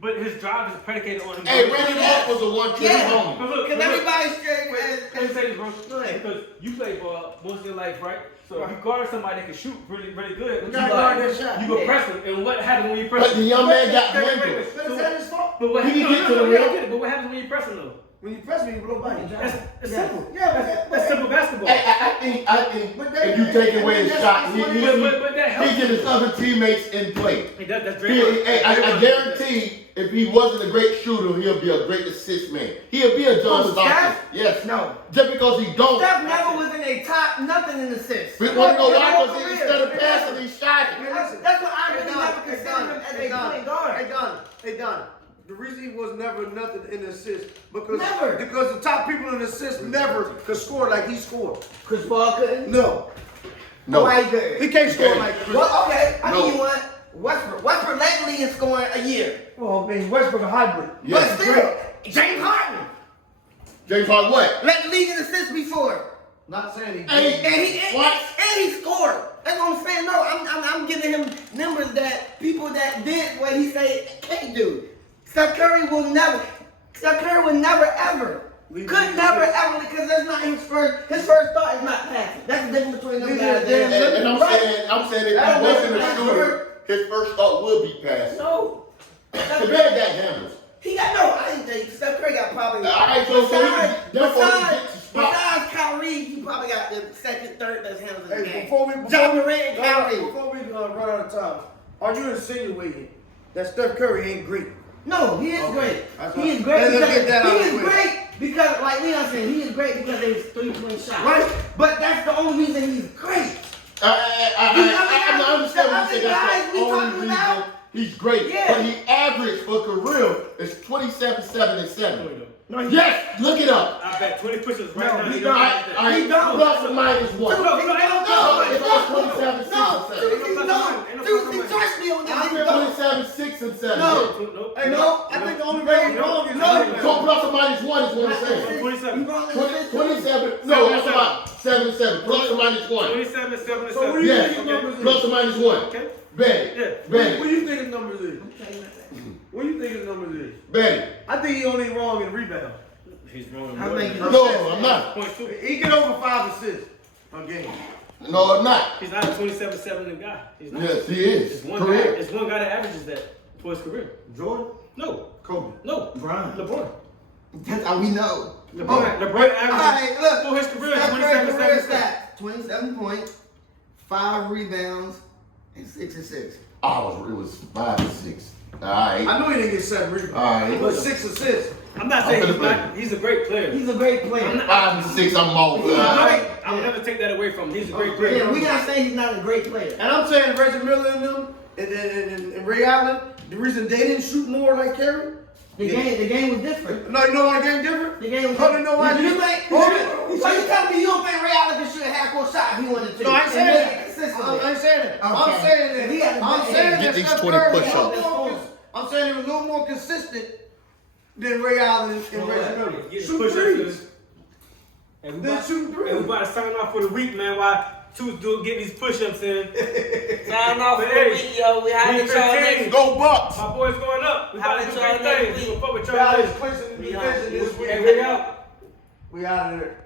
But his drive is predicated on him. Hey, Randy Moss was a one-trick Yeah. pony. Because Because everybody's straight Let me say this, bro. Go ahead. Because you play ball most of your life, right? So if you guard somebody that can shoot really, really good, You gotta guard that shot. you go press him. And what happens when you press But the him? young man got Wait, handled. But is that his fault? But what He can get to the I rim. get it, but what happens when you press him though? When you press me, you blow by you. That's Yeah. simple. Yeah, That's simple basketball. I think But if you take away his shot, But that helps. he get his other teammates in play. Hey, that's I Draymond. guarantee if he wasn't a great shooter, he'll be a great assist man. He'll be a John Who, Stockton. Steph? Yes. No. Just because he don't. Steph never was in a top nothing in assists. We want to know why? His whole Because career. instead of passing, he's shotting. That's what I really never considered him as a point guard. Hey Don. The reason he was never nothing in assists because Never. the top people in assists never could score like he scored. Chris Paul couldn't. No, No. Why he couldn't? he can't score Okay. like Chris. Well, okay, I No. give you one. Westbrook led the league in scoring a year. Well, I mean Westbrook a hybrid. Yes. But still, James Harden James Harden what? led the league in assists before. Not saying he. Hey, And what? he scored. That's what I'm saying. No, I'm giving him numbers that people that did what he said can't do. Steph Curry will never ever. Could never ever because that's not his first thought is not passing. That's the difference between them guys. And I'm Right. saying if That he wasn't a was- shooter, his first thought would be passing. No. The man got handles. He got no. I didn't think Steph Curry got probably. All right, so therefore he gets the spot. Besides Kyrie, he probably got the second, third best handles in the Hey, game. before we John Morant and Kyrie. before we run out of time, are you insinuating that Steph Curry ain't great? No, he is Okay. great. That's He is right. great Let's because get that out he of is the way. great because, like Leon said, he is great because of his 3-point shot. Right. But that's the only reason he's great. I understand what you say. The That's guys the we only talking reason about? he's great. Yeah. But he averaged for career is 27, 7, and 7. No, he Yes, look it up. I bet 20 pushes right No, now. he He don't. don't. He don't. Plus or minus 1. No, ain't no It's all 27, 6, No, and 7. Tuesday, trust me on this. He don't. 27, 6, and 7. No. Hey, No. I think the only way he's wrong is No. So plus or minus 1 is what I'm saying. 27. You wrong in the fifth. 27, no, that's about 7 and 7. Plus or minus 1. 27, 7, and So what 7. do you Yes, think his numbers is? plus or minus 1. Okay. Bet Yeah. it. What Bet do it. you think his numbers is? Okay, like that. What do you think his numbers is? Bet it. I think he only wrong in rebound. He's wrong. I'm making No, I'm not. Point two. He get over 5 assists a game. No, I'm not. He's not a 27-7 guy. He's not. Yes, he is. It's one guy. Career. It's one guy that averages that for his career. Jordan, No. Kobe. No. Bron. LeBron. That's how we know. LeBron All right, averaged look. through his career, Steph Curry 27 career stats. stats: 27 points, 5 rebounds, and 6 assists. Oh, it was 5 and 6. All right. I know he didn't get 7 rebounds. All right. But 6 assists. I'm not saying he's a great player. He's a great player. 5 and 6. I'm all good. I'll never take that away from him. He's a great player. Yeah, we're not saying he's not a great player. And I'm saying Reggie Miller and them and Ray Allen, the reason they didn't shoot more like Curry. The game was different. No, you know why the game different? The game was How do you know why? So you telling me you don't think Ray Allen could shoot a half-court shot if he wanted to? No, I ain't saying And make it that. consistently? I ain't saying that. Okay. I'm saying that. I'm saying Get that these Steph 20 Curry was push-ups. a little more I'm saying he was a little more consistent than Ray Allen and Reggie Miller. Shoot threes. And Then shooting we threes. about to sign off for the week, man. While Two's getting these push-ups in. Sign off for the Hey, week, yo. We holla at y'all next. Go Bucks! My boy's going up. We Holla about to do at y'all great next things. week. We'll fuck with y'all Y'all later. is clinching the division this week. Hey, we out. We out of there.